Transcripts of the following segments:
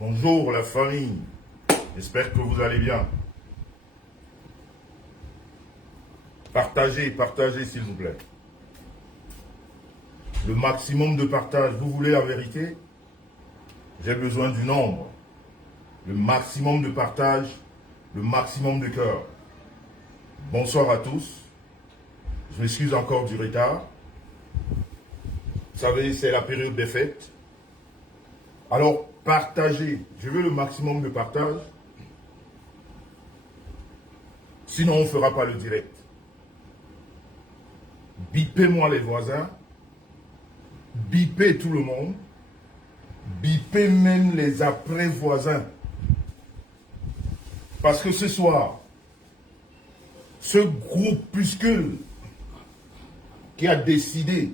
Bonjour la famille, j'espère que vous allez bien. Partagez, partagez s'il vous plaît. Le maximum de partage, vous voulez la vérité? J'ai besoin du nombre. Le maximum de partage, le maximum de cœur. Bonsoir à tous. Je m'excuse encore du retard. Vous savez, c'est la période des fêtes. Alors, partagez. Je veux le maximum de partage. Sinon, on ne fera pas le direct. Bipez-moi les voisins. Bipez tout le monde. Bipez même les après-voisins. Parce que ce soir, ce groupuscule qui a décidé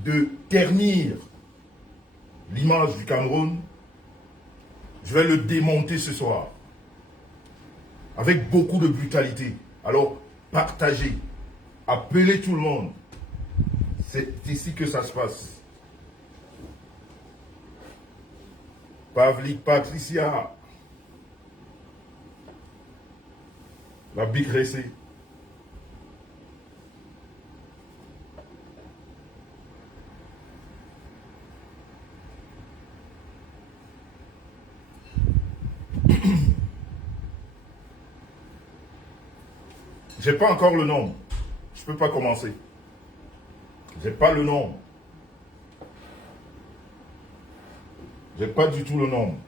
de ternir l'image du Cameroun, je vais le démonter ce soir. Avec beaucoup de brutalité. Alors, partagez. Appelez tout le monde. C'est ici que ça se passe. Pavlik Patricia. La Big Racing. J'ai pas encore le nombre. Je peux pas commencer. J'ai pas le nombre. J'ai pas du tout le nombre.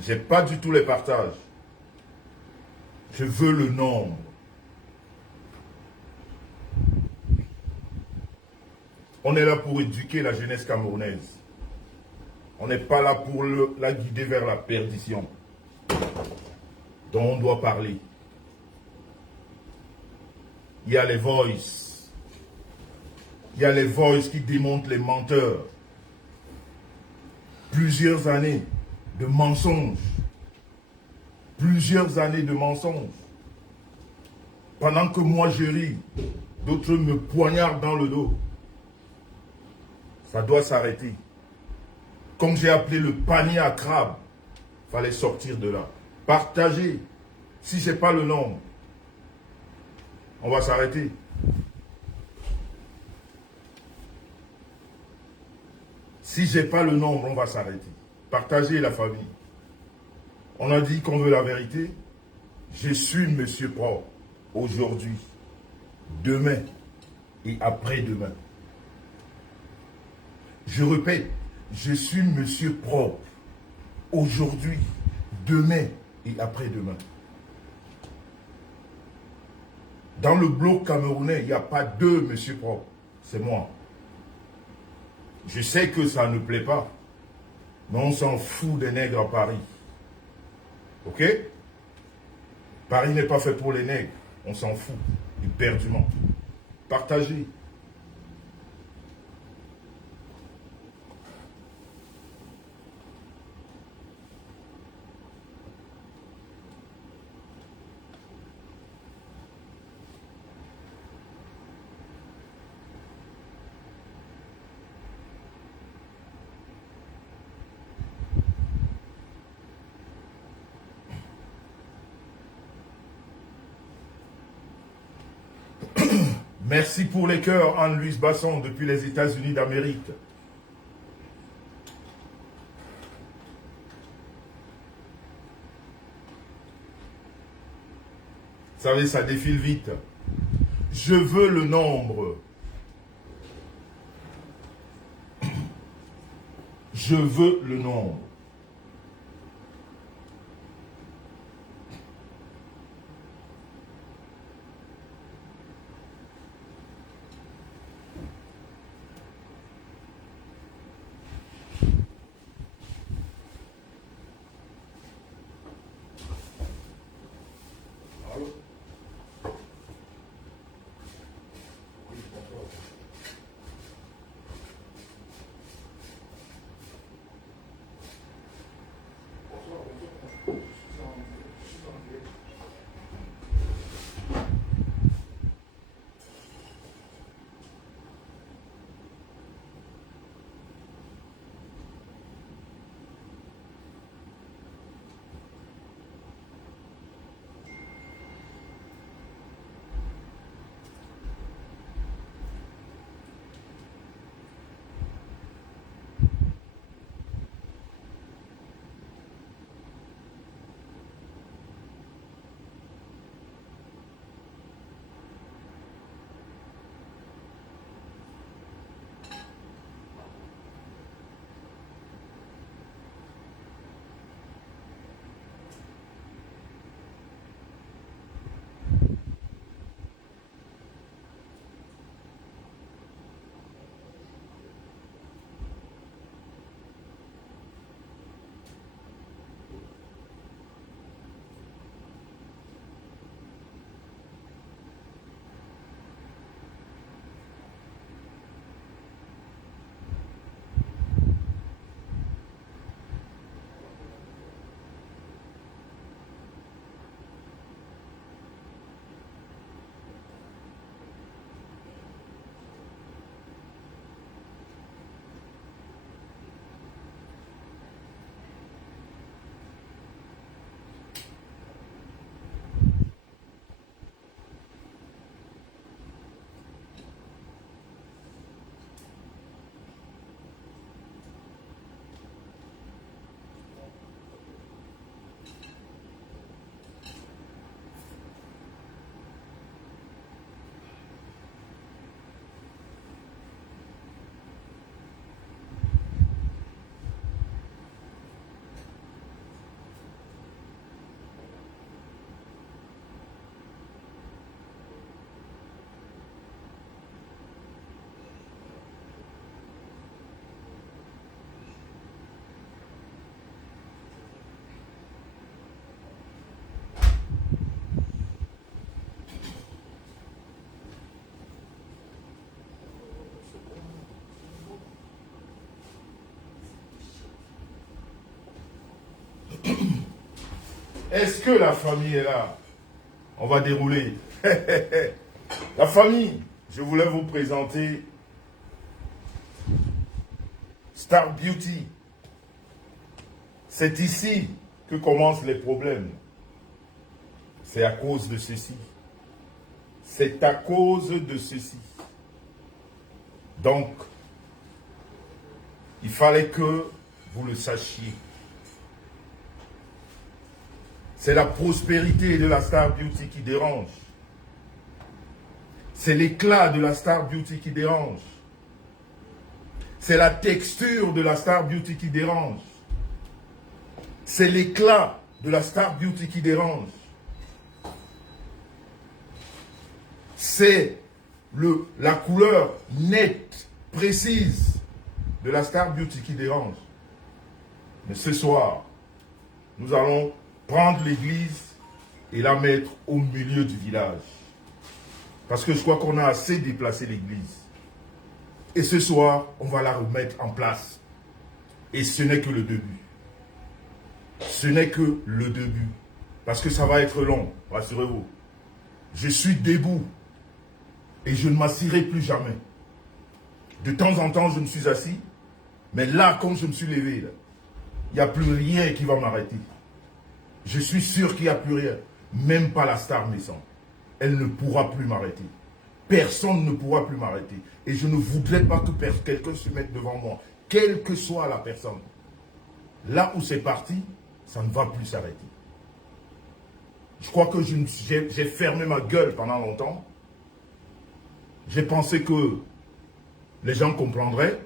J'ai pas du tout les partages. Je veux le nombre. On est là pour éduquer la jeunesse camerounaise. On n'est pas là pour la guider vers la perdition. Dont on doit parler. Il y a les voices. Il y a les voices qui démontent les menteurs. Plusieurs années de mensonges. Plusieurs années de mensonges. Pendant que moi je ris, d'autres me poignardent dans le dos. Ça doit s'arrêter. Comme j'ai appelé le panier à crabe, il fallait sortir de là. Partagez. Si ce n'est pas le nombre, on va s'arrêter. Si je n'ai pas le nombre, on va s'arrêter. Partagez la famille. On a dit qu'on veut la vérité. Je suis Monsieur Propre. Aujourd'hui, demain et après-demain. Je répète, je suis Monsieur Propre. Aujourd'hui, demain et après-demain. Dans le bloc camerounais, il n'y a pas deux Monsieur Propre. C'est moi. Je sais que ça ne plaît pas, mais on s'en fout des nègres à Paris. Ok? Paris n'est pas fait pour les nègres. On s'en fout éperdument. Partagez. Merci pour les cœurs, Anne-Louise Basson, depuis les États-Unis d'Amérique. Vous savez, ça défile vite. Je veux le nombre. Je veux le nombre. Est-ce que la famille est là? On va dérouler. La famille, je voulais vous présenter Star Beauty. C'est ici que commencent les problèmes. C'est à cause de ceci. C'est à cause de ceci. Donc, il fallait que vous le sachiez. C'est la prospérité de la Star Beauty qui dérange. C'est l'éclat de la Star Beauty qui dérange. C'est la texture de la Star Beauty qui dérange. C'est l'éclat de la Star Beauty qui dérange. C'est la couleur nette, précise de la Star Beauty qui dérange. Mais ce soir, nous allons prendre l'église et la mettre au milieu du village. Parce que je crois qu'on a assez déplacé l'église. Et ce soir, on va la remettre en place. Et ce n'est que le début. Ce n'est que le début. Parce que ça va être long, rassurez-vous. Je suis debout. Et je ne m'assirai plus jamais. De temps en temps, je me suis assis. Mais là, comme je me suis levé, il n'y a plus rien qui va m'arrêter. Je suis sûr qu'il n'y a plus rien. Même pas la star naissante. Elle ne pourra plus m'arrêter. Personne ne pourra plus m'arrêter. Et je ne voudrais pas que quelqu'un se mette devant moi. Quelle que soit la personne. Là où c'est parti, ça ne va plus s'arrêter. Je crois que j'ai fermé ma gueule pendant longtemps. J'ai pensé que les gens comprendraient.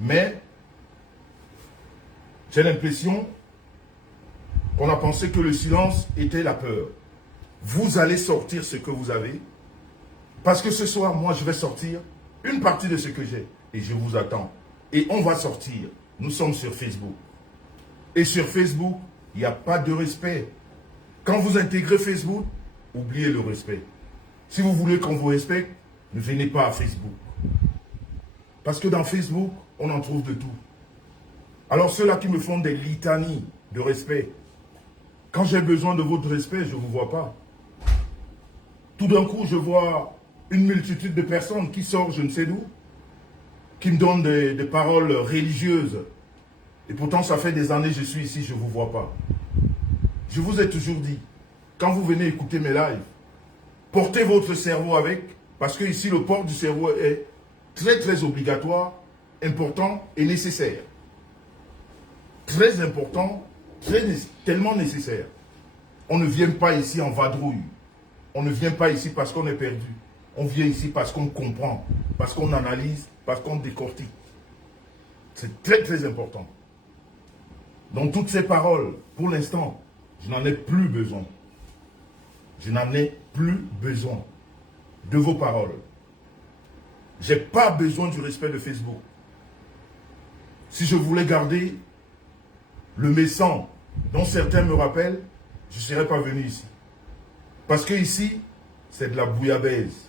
Mais j'ai l'impression qu'on a pensé que le silence était la peur. Vous allez sortir ce que vous avez. Parce que ce soir, moi, je vais sortir une partie de ce que j'ai. Et je vous attends. Et on va sortir. Nous sommes sur Facebook. Et sur Facebook, il n'y a pas de respect. Quand vous intégrez Facebook, oubliez le respect. Si vous voulez qu'on vous respecte, ne venez pas à Facebook. Parce que dans Facebook, on en trouve de tout. Alors ceux-là qui me font des litanies de respect, quand j'ai besoin de votre respect, je ne vous vois pas. Tout d'un coup, je vois une multitude de personnes qui sortent je ne sais d'où, qui me donnent des paroles religieuses. Et pourtant, ça fait des années que je suis ici, je ne vous vois pas. Je vous ai toujours dit, quand vous venez écouter mes lives, portez votre cerveau avec, parce que ici, le port du cerveau est très, très obligatoire, important et nécessaire. Très important, tellement nécessaire. On ne vient pas ici en vadrouille. On ne vient pas ici parce qu'on est perdu. On vient ici parce qu'on comprend, parce qu'on analyse, parce qu'on décortique. C'est très, très important. Donc, toutes ces paroles, pour l'instant, je n'en ai plus besoin. Je n'en ai plus besoin de vos paroles. Je n'ai pas besoin du respect de Facebook. Si je voulais garder le Messan, dont certains me rappellent, je ne serais pas venu ici. Parce que ici, c'est de la bouillabaisse.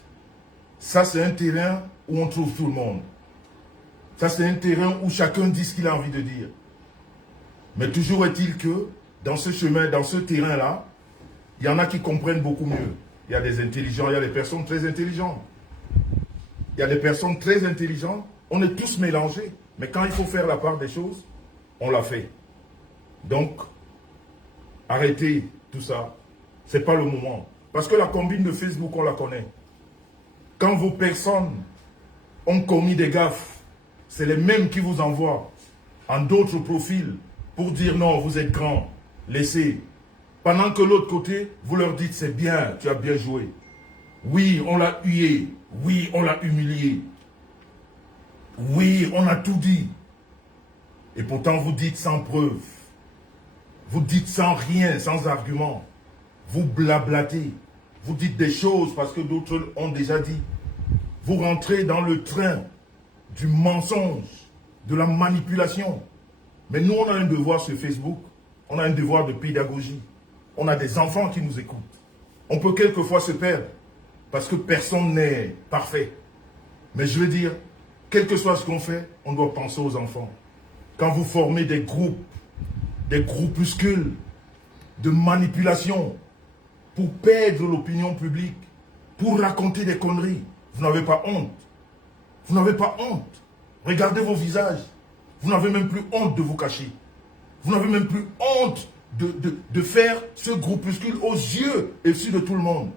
Ça, c'est un terrain où on trouve tout le monde. Ça, c'est un terrain où chacun dit ce qu'il a envie de dire. Mais toujours est-il que, dans ce chemin, dans ce terrain-là, il y en a qui comprennent beaucoup mieux. Il y a des intelligents, il y a des personnes très intelligentes. Il y a des personnes très intelligentes. On est tous mélangés. Mais quand il faut faire la part des choses, on l'a fait. Donc, arrêtez tout ça. Ce n'est pas le moment. Parce que la combine de Facebook, on la connaît. Quand vos personnes ont commis des gaffes, c'est les mêmes qui vous envoient en d'autres profils pour dire non, vous êtes grand, laissez. Pendant que l'autre côté, vous leur dites c'est bien, tu as bien joué. Oui, on l'a hué. Oui, on l'a humilié. Oui, on a tout dit. Et pourtant, vous dites sans preuve. Vous dites sans rien, sans argument. Vous blablatez. Vous dites des choses parce que d'autres ont déjà dit. Vous rentrez dans le train du mensonge, de la manipulation. Mais nous, on a un devoir sur Facebook. On a un devoir de pédagogie. On a des enfants qui nous écoutent. On peut quelquefois se perdre parce que personne n'est parfait. Mais je veux dire, quel que soit ce qu'on fait, on doit penser aux enfants. Quand vous formez des groupes, des groupuscules, de manipulation pour perdre l'opinion publique, pour raconter des conneries. Vous n'avez pas honte. Vous n'avez pas honte. Regardez vos visages. Vous n'avez même plus honte de vous cacher. Vous n'avez même plus honte de faire ce groupuscule aux yeux et yeux de tout le monde.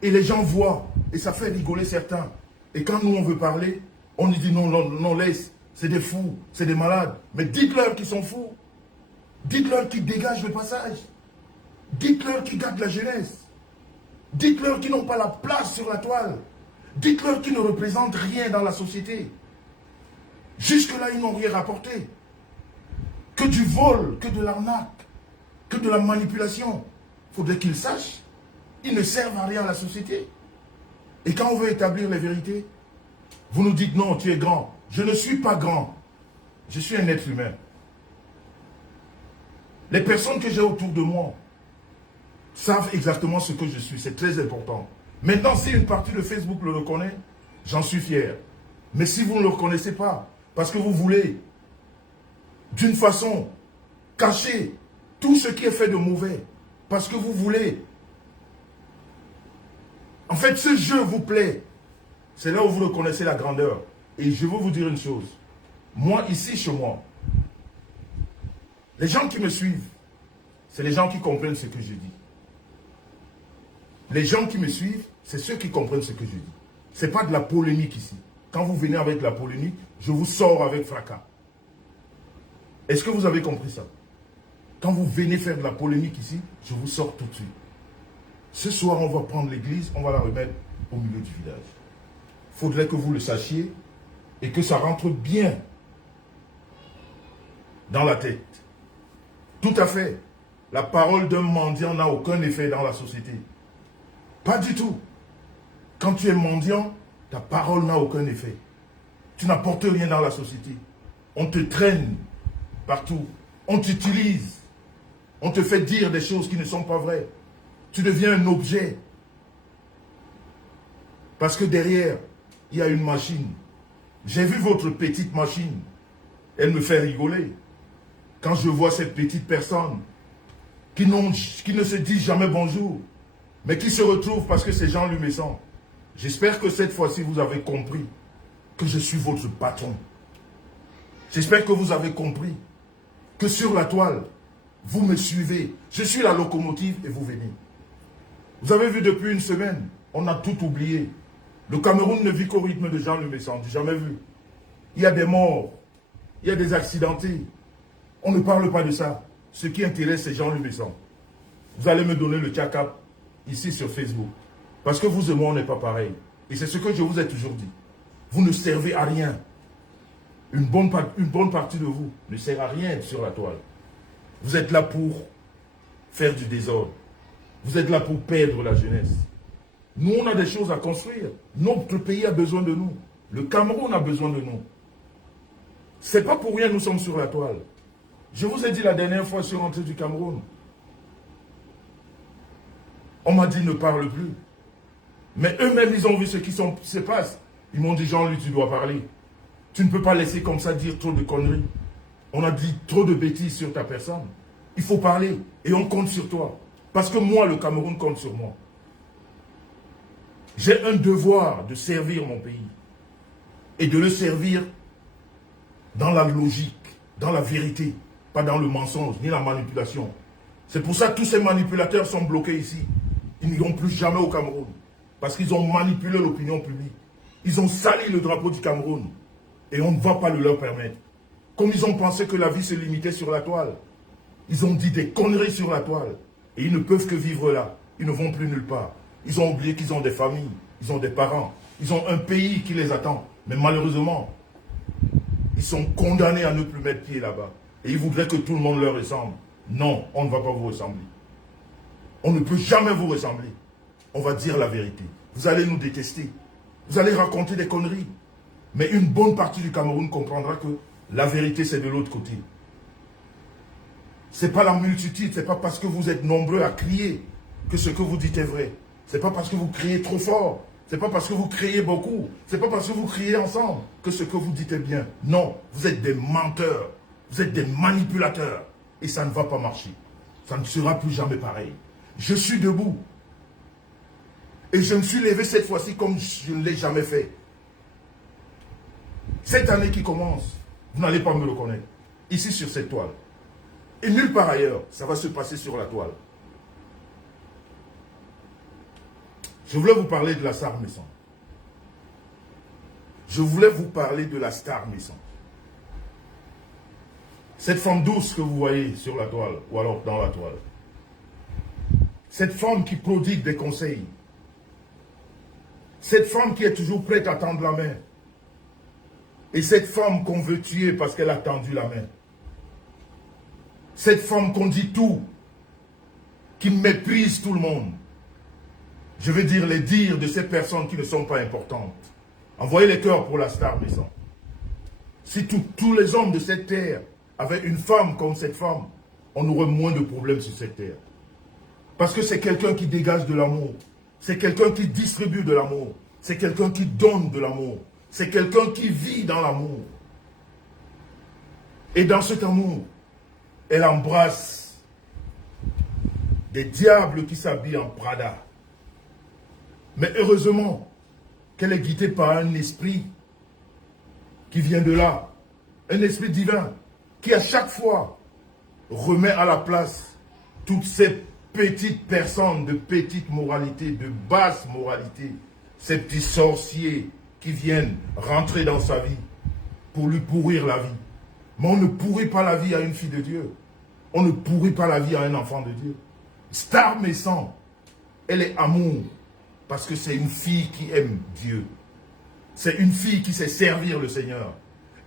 Et les gens voient. Et ça fait rigoler certains. Et quand nous, on veut parler, on nous dit non, non, non, laisse. C'est des fous, c'est des malades. Mais dites-leur qu'ils sont fous. Dites-leur qu'ils dégagent le passage. Dites-leur qu'ils gardent la jeunesse. Dites-leur qu'ils n'ont pas la place sur la toile. Dites-leur qu'ils ne représentent rien dans la société. Jusque-là, ils n'ont rien rapporté. Que du vol, que de l'arnaque, que de la manipulation. Il faudrait qu'ils sachent. Ils ne servent à rien à la société. Et quand on veut établir les vérités, vous nous dites non, tu es grand. Je ne suis pas grand. Je suis un être humain. Les personnes que j'ai autour de moi savent exactement ce que je suis. C'est très important. Maintenant, si une partie de Facebook le reconnaît, j'en suis fier. Mais si vous ne le reconnaissez pas, parce que vous voulez, d'une façon, cacher tout ce qui est fait de mauvais, parce que vous voulez, en fait, ce jeu vous plaît, c'est là où vous reconnaissez la grandeur. Et je veux vous dire une chose. Moi, ici, chez moi, les gens qui me suivent, c'est les gens qui comprennent ce que je dis. Les gens qui me suivent, c'est ceux qui comprennent ce que je dis. Ce n'est pas de la polémique ici. Quand vous venez avec la polémique, je vous sors avec fracas. Est-ce que vous avez compris ça? Quand vous venez faire de la polémique ici, je vous sors tout de suite. Ce soir, on va prendre l'église, on va la remettre au milieu du village. Il faudrait que vous le sachiez et que ça rentre bien dans la tête. Tout à fait. La parole d'un mendiant n'a aucun effet dans la société. Pas du tout. Quand tu es mendiant, ta parole n'a aucun effet. Tu n'apportes rien dans la société. On te traîne partout. On t'utilise. On te fait dire des choses qui ne sont pas vraies. Tu deviens un objet. Parce que derrière, il y a une machine. J'ai vu votre petite machine. Elle me fait rigoler. Quand je vois cette petite personne qui ne se dit jamais bonjour, mais qui se retrouve parce que c'est Jean Lumessan. J'espère que cette fois-ci, vous avez compris que je suis votre patron. J'espère que vous avez compris que sur la toile, vous me suivez. Je suis la locomotive et vous venez. Vous avez vu depuis une semaine, on a tout oublié. Le Cameroun ne vit qu'au rythme de Jean Lumessan, jamais vu. Il y a des morts, il y a des accidentés. On ne parle pas de ça. Ce qui intéresse, c'est Jean Lumessan. Vous allez me donner le tchakap ici sur Facebook. Parce que vous et moi, on n'est pas pareil. Et c'est ce que je vous ai toujours dit. Vous ne servez à rien. Une bonne partie de vous ne sert à rien sur la toile. Vous êtes là pour faire du désordre. Vous êtes là pour perdre la jeunesse. Nous, on a des choses à construire. Notre pays a besoin de nous. Le Cameroun a besoin de nous. C'est pas pour rien que nous sommes sur la toile. Je vous ai dit la dernière fois, je suis rentré du Cameroun. On m'a dit ne parle plus. Mais eux-mêmes, ils ont vu ce qui se passe. Ils m'ont dit, Jean-Louis, tu dois parler. Tu ne peux pas laisser comme ça dire trop de conneries. On a dit trop de bêtises sur ta personne. Il faut parler et on compte sur toi. Parce que moi, le Cameroun compte sur moi. J'ai un devoir de servir mon pays. Et de le servir dans la logique, dans la vérité, pas dans le mensonge, ni la manipulation. C'est pour ça que tous ces manipulateurs sont bloqués ici. Ils n'iront plus jamais au Cameroun. Parce qu'ils ont manipulé l'opinion publique. Ils ont sali le drapeau du Cameroun. Et on ne va pas le leur permettre. Comme ils ont pensé que la vie se limitait sur la toile. Ils ont dit des conneries sur la toile. Et ils ne peuvent que vivre là. Ils ne vont plus nulle part. Ils ont oublié qu'ils ont des familles. Ils ont des parents. Ils ont un pays qui les attend. Mais malheureusement, ils sont condamnés à ne plus mettre pied là-bas. Et ils voudraient que tout le monde leur ressemble. Non, on ne va pas vous ressembler. On ne peut jamais vous ressembler. On va dire la vérité. Vous allez nous détester. Vous allez raconter des conneries. Mais une bonne partie du Cameroun comprendra que la vérité, c'est de l'autre côté. Ce n'est pas la multitude, ce n'est pas parce que vous êtes nombreux à crier que ce que vous dites est vrai. Ce n'est pas parce que vous criez trop fort. Ce n'est pas parce que vous criez beaucoup. Ce n'est pas parce que vous criez ensemble que ce que vous dites est bien. Non, vous êtes des menteurs. Vous êtes des manipulateurs. Et ça ne va pas marcher. Ça ne sera plus jamais pareil. Je suis debout. Et je me suis levé cette fois-ci comme je ne l'ai jamais fait. Cette année qui commence, vous n'allez pas me le connaître. Ici sur cette toile. Et nulle part ailleurs, ça va se passer sur la toile. Je voulais vous parler de la star Messan. Je voulais vous parler de la star Messan. Cette femme douce que vous voyez sur la toile, ou alors dans la toile. Cette femme qui prodigue des conseils. Cette femme qui est toujours prête à tendre la main. Et cette femme qu'on veut tuer parce qu'elle a tendu la main. Cette femme qu'on dit tout, qui méprise tout le monde. Je veux dire les dires de ces personnes qui ne sont pas importantes. Envoyez les cœurs pour la star Messan. Si tous les hommes de cette terre avaient une femme comme cette femme, on aurait moins de problèmes sur cette terre. Parce que c'est quelqu'un qui dégage de l'amour. C'est quelqu'un qui distribue de l'amour. C'est quelqu'un qui donne de l'amour. C'est quelqu'un qui vit dans l'amour. Et dans cet amour, elle embrasse des diables qui s'habillent en Prada. Mais heureusement qu'elle est guidée par un esprit qui vient de là. Un esprit divin qui à chaque fois remet à la place toutes ces petites personnes de petite moralité, de basse moralité. Ces petits sorciers qui viennent rentrer dans sa vie pour lui pourrir la vie. Mais on ne pourrit pas la vie à une fille de Dieu. On ne pourrit pas la vie à un enfant de Dieu. Star Messan, elle est amour. Parce que c'est une fille qui aime Dieu. C'est une fille qui sait servir le Seigneur.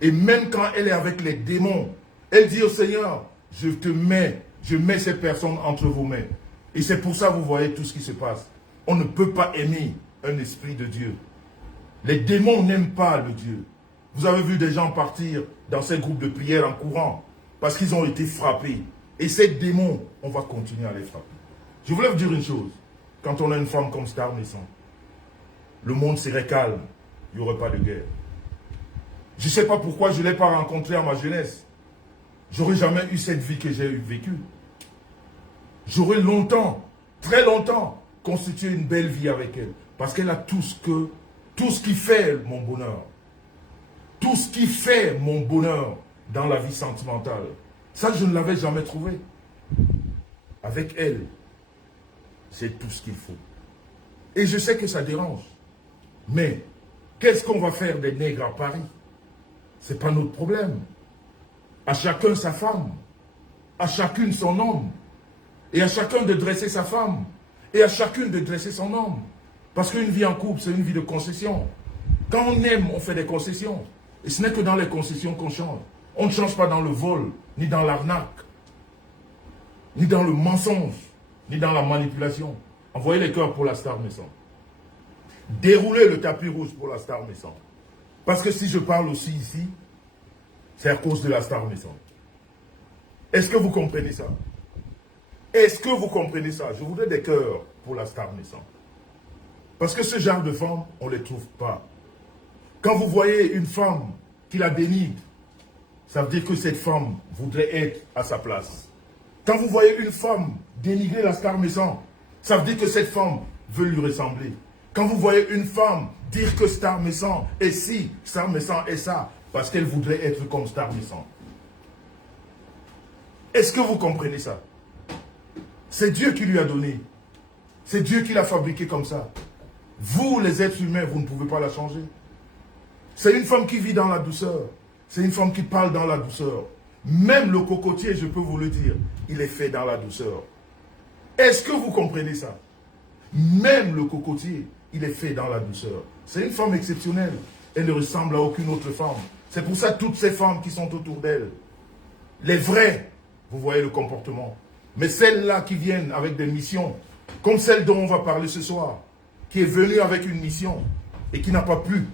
Et même quand elle est avec les démons, elle dit au Seigneur, je mets ces personnes entre vos mains. Et c'est pour ça que vous voyez tout ce qui se passe. On ne peut pas aimer un esprit de Dieu. Les démons n'aiment pas le Dieu. Vous avez vu des gens partir dans ces groupes de prière en courant parce qu'ils ont été frappés. Et ces démons, on va continuer à les frapper. Je voulais vous dire une chose. Quand on a une femme comme Star Messan, le monde serait calme. Il n'y aurait pas de guerre. Je ne sais pas pourquoi je ne l'ai pas rencontrée à ma jeunesse. J'aurais jamais eu cette vie que j'ai vécue. J'aurais longtemps, très longtemps, constitué une belle vie avec elle. Parce qu'elle a tout ce qui fait mon bonheur. Tout ce qui fait mon bonheur dans la vie sentimentale. Ça, je ne l'avais jamais trouvé. Avec elle, c'est tout ce qu'il faut. Et je sais que ça dérange. Mais, qu'est-ce qu'on va faire des nègres à Paris? Ce n'est pas notre problème. À chacun sa femme. À chacune son homme. Et à chacun de dresser sa femme. Et à chacune de dresser son homme. Parce qu'une vie en couple, c'est une vie de concession. Quand on aime, on fait des concessions. Et ce n'est que dans les concessions qu'on change. On ne change pas dans le vol, ni dans l'arnaque, ni dans le mensonge, ni dans la manipulation. Envoyez les cœurs pour la star Messan. Déroulez le tapis rouge pour la star Messan. Parce que si je parle aussi ici, c'est à cause de la star Messan. Est-ce que vous comprenez ça? Est-ce que vous comprenez ça? Je voudrais des cœurs pour la star Messan. Parce que ce genre de femmes, on ne les trouve pas. Quand vous voyez une femme qui la dénigre, ça veut dire que cette femme voudrait être à sa place. Quand vous voyez une femme dénigrer la star Messan, ça veut dire que cette femme veut lui ressembler. Quand vous voyez une femme dire que Star Messan est ci, Star Messan est ça, parce qu'elle voudrait être comme Star Messan. Est-ce que vous comprenez ça? C'est Dieu qui lui a donné. C'est Dieu qui l'a fabriqué comme ça. Vous, les êtres humains, vous ne pouvez pas la changer. C'est une femme qui vit dans la douceur. C'est une femme qui parle dans la douceur. Même le cocotier, je peux vous le dire, il est fait dans la douceur. Est-ce que vous comprenez ça? Même le cocotier, il est fait dans la douceur. C'est une femme exceptionnelle. Elle ne ressemble à aucune autre femme. C'est pour ça toutes ces femmes qui sont autour d'elle, les vraies, vous voyez le comportement. Mais celles-là qui viennent avec des missions, comme celle dont on va parler ce soir, qui est venue avec une mission et qui n'a pas pu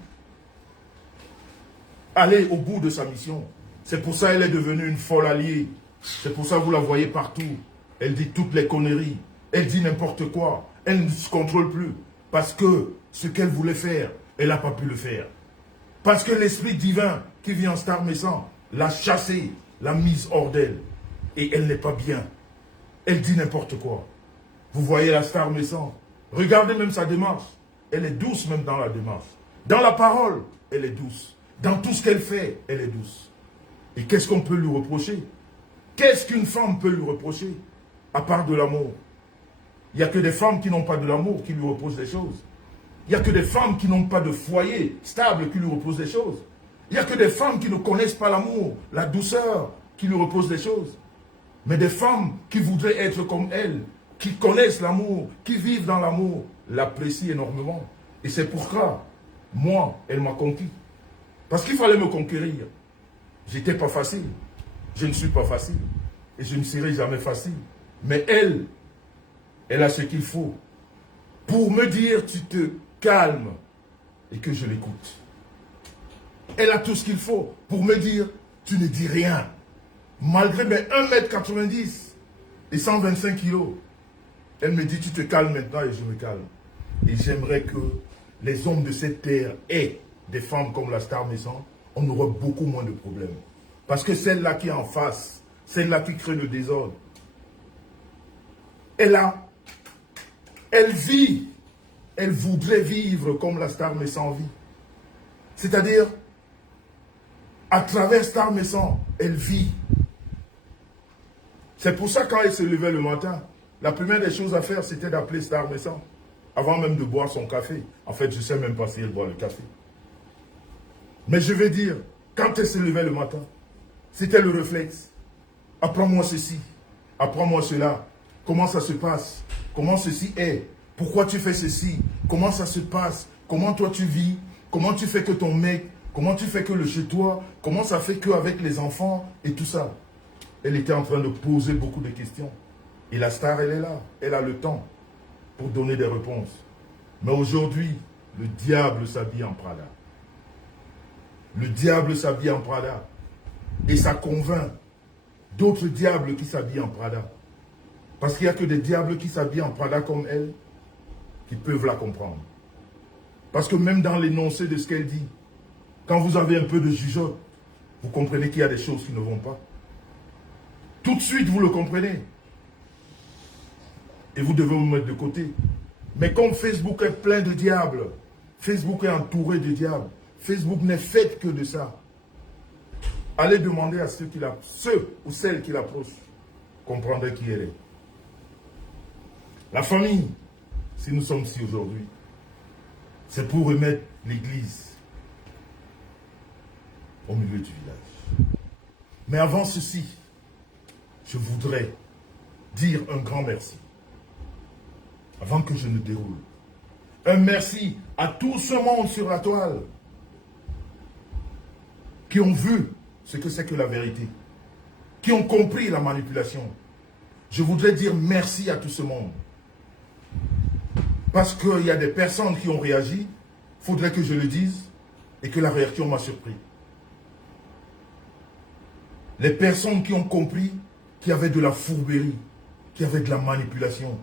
aller au bout de sa mission. C'est pour ça qu'elle est devenue une folle alliée. C'est pour ça que vous la voyez partout. Elle dit toutes les conneries. Elle dit n'importe quoi. Elle ne se contrôle plus. Parce que ce qu'elle voulait faire, elle n'a pas pu le faire. Parce que l'esprit divin qui vient en Star Messan l'a chassée, l'a mise hors d'elle. Et elle n'est pas bien. Elle dit n'importe quoi. Vous voyez la star Messan. Regardez même sa démarche. Elle est douce même dans la démarche. Dans la parole, elle est douce. Dans tout ce qu'elle fait, elle est douce. Et qu'est-ce qu'on peut lui reprocher? Qu'est-ce qu'une femme peut lui reprocher? À part de l'amour. Il n'y a que des femmes qui n'ont pas de l'amour qui lui reprochent des choses. Il n'y a que des femmes qui n'ont pas de foyer stable qui lui reposent des choses. Il n'y a que des femmes qui ne connaissent pas l'amour, la douceur qui lui reposent des choses. Mais des femmes qui voudraient être comme elle, qui connaissent l'amour, qui vivent dans l'amour, l'apprécient énormément. Et c'est pourquoi, moi, elle m'a conquis. Parce qu'il fallait me conquérir. J'étais pas facile. Je ne suis pas facile. Et je ne serai jamais facile. Mais elle a ce qu'il faut pour me dire tu te calmes et que je l'écoute. Elle a tout ce qu'il faut pour me dire tu ne dis rien. Malgré mes 1m90 et 125 kilos, elle me dit tu te calmes maintenant et je me calme. Et j'aimerais que les hommes de cette terre aient des femmes comme la star Messan, on aurait beaucoup moins de problèmes. Parce que celle-là qui est en face, celle-là qui crée le désordre, elle vit, elle voudrait vivre comme la star Messan vit. C'est-à-dire, à travers star Messan, elle vit. C'est pour ça quand elle se levait le matin, la première des choses à faire, c'était d'appeler star Messan. Avant même de boire son café. En fait, je ne sais même pas si elle boit le café. Mais je vais dire, quand elle se levait le matin, c'était le réflexe. Apprends-moi ceci, apprends-moi cela. Comment ça se passe? Comment ceci est? Pourquoi tu fais ceci? Comment ça se passe? Comment toi tu vis? Comment tu fais que ton mec? Comment tu fais que le chez toi? Comment ça fait qu'avec les enfants? Et tout ça. Elle était en train de poser beaucoup de questions. Et la star, elle est là. Elle a le temps pour donner des réponses. Mais aujourd'hui, le diable s'habille en Prada. Le diable s'habille en Prada. Et ça convainc d'autres diables qui s'habillent en Prada. Parce qu'il n'y a que des diables qui s'habillent en Prada comme elle, qui peuvent la comprendre. Parce que même dans l'énoncé de ce qu'elle dit, quand vous avez un peu de jugeote, vous comprenez qu'il y a des choses qui ne vont pas. Tout de suite, vous le comprenez. Et vous devez vous mettre de côté. Mais comme Facebook est plein de diables, Facebook est entouré de diables, Facebook n'est fait que de ça. Allez demander à ceux ou celles qui l'approchent, comprendrez qui elle est. La famille, si nous sommes ici aujourd'hui, c'est pour remettre l'église au milieu du village. Mais avant ceci, je voudrais dire un grand merci. Avant que je ne déroule. Un merci à tout ce monde sur la toile qui ont vu ce que c'est que la vérité, qui ont compris la manipulation. Je voudrais dire merci à tout ce monde. Parce qu'il y a des personnes qui ont réagi, il faudrait que je le dise, et que la réaction m'a surpris. Les personnes qui ont compris qu'il y avait de la fourberie, qu'il y avait de la manipulation,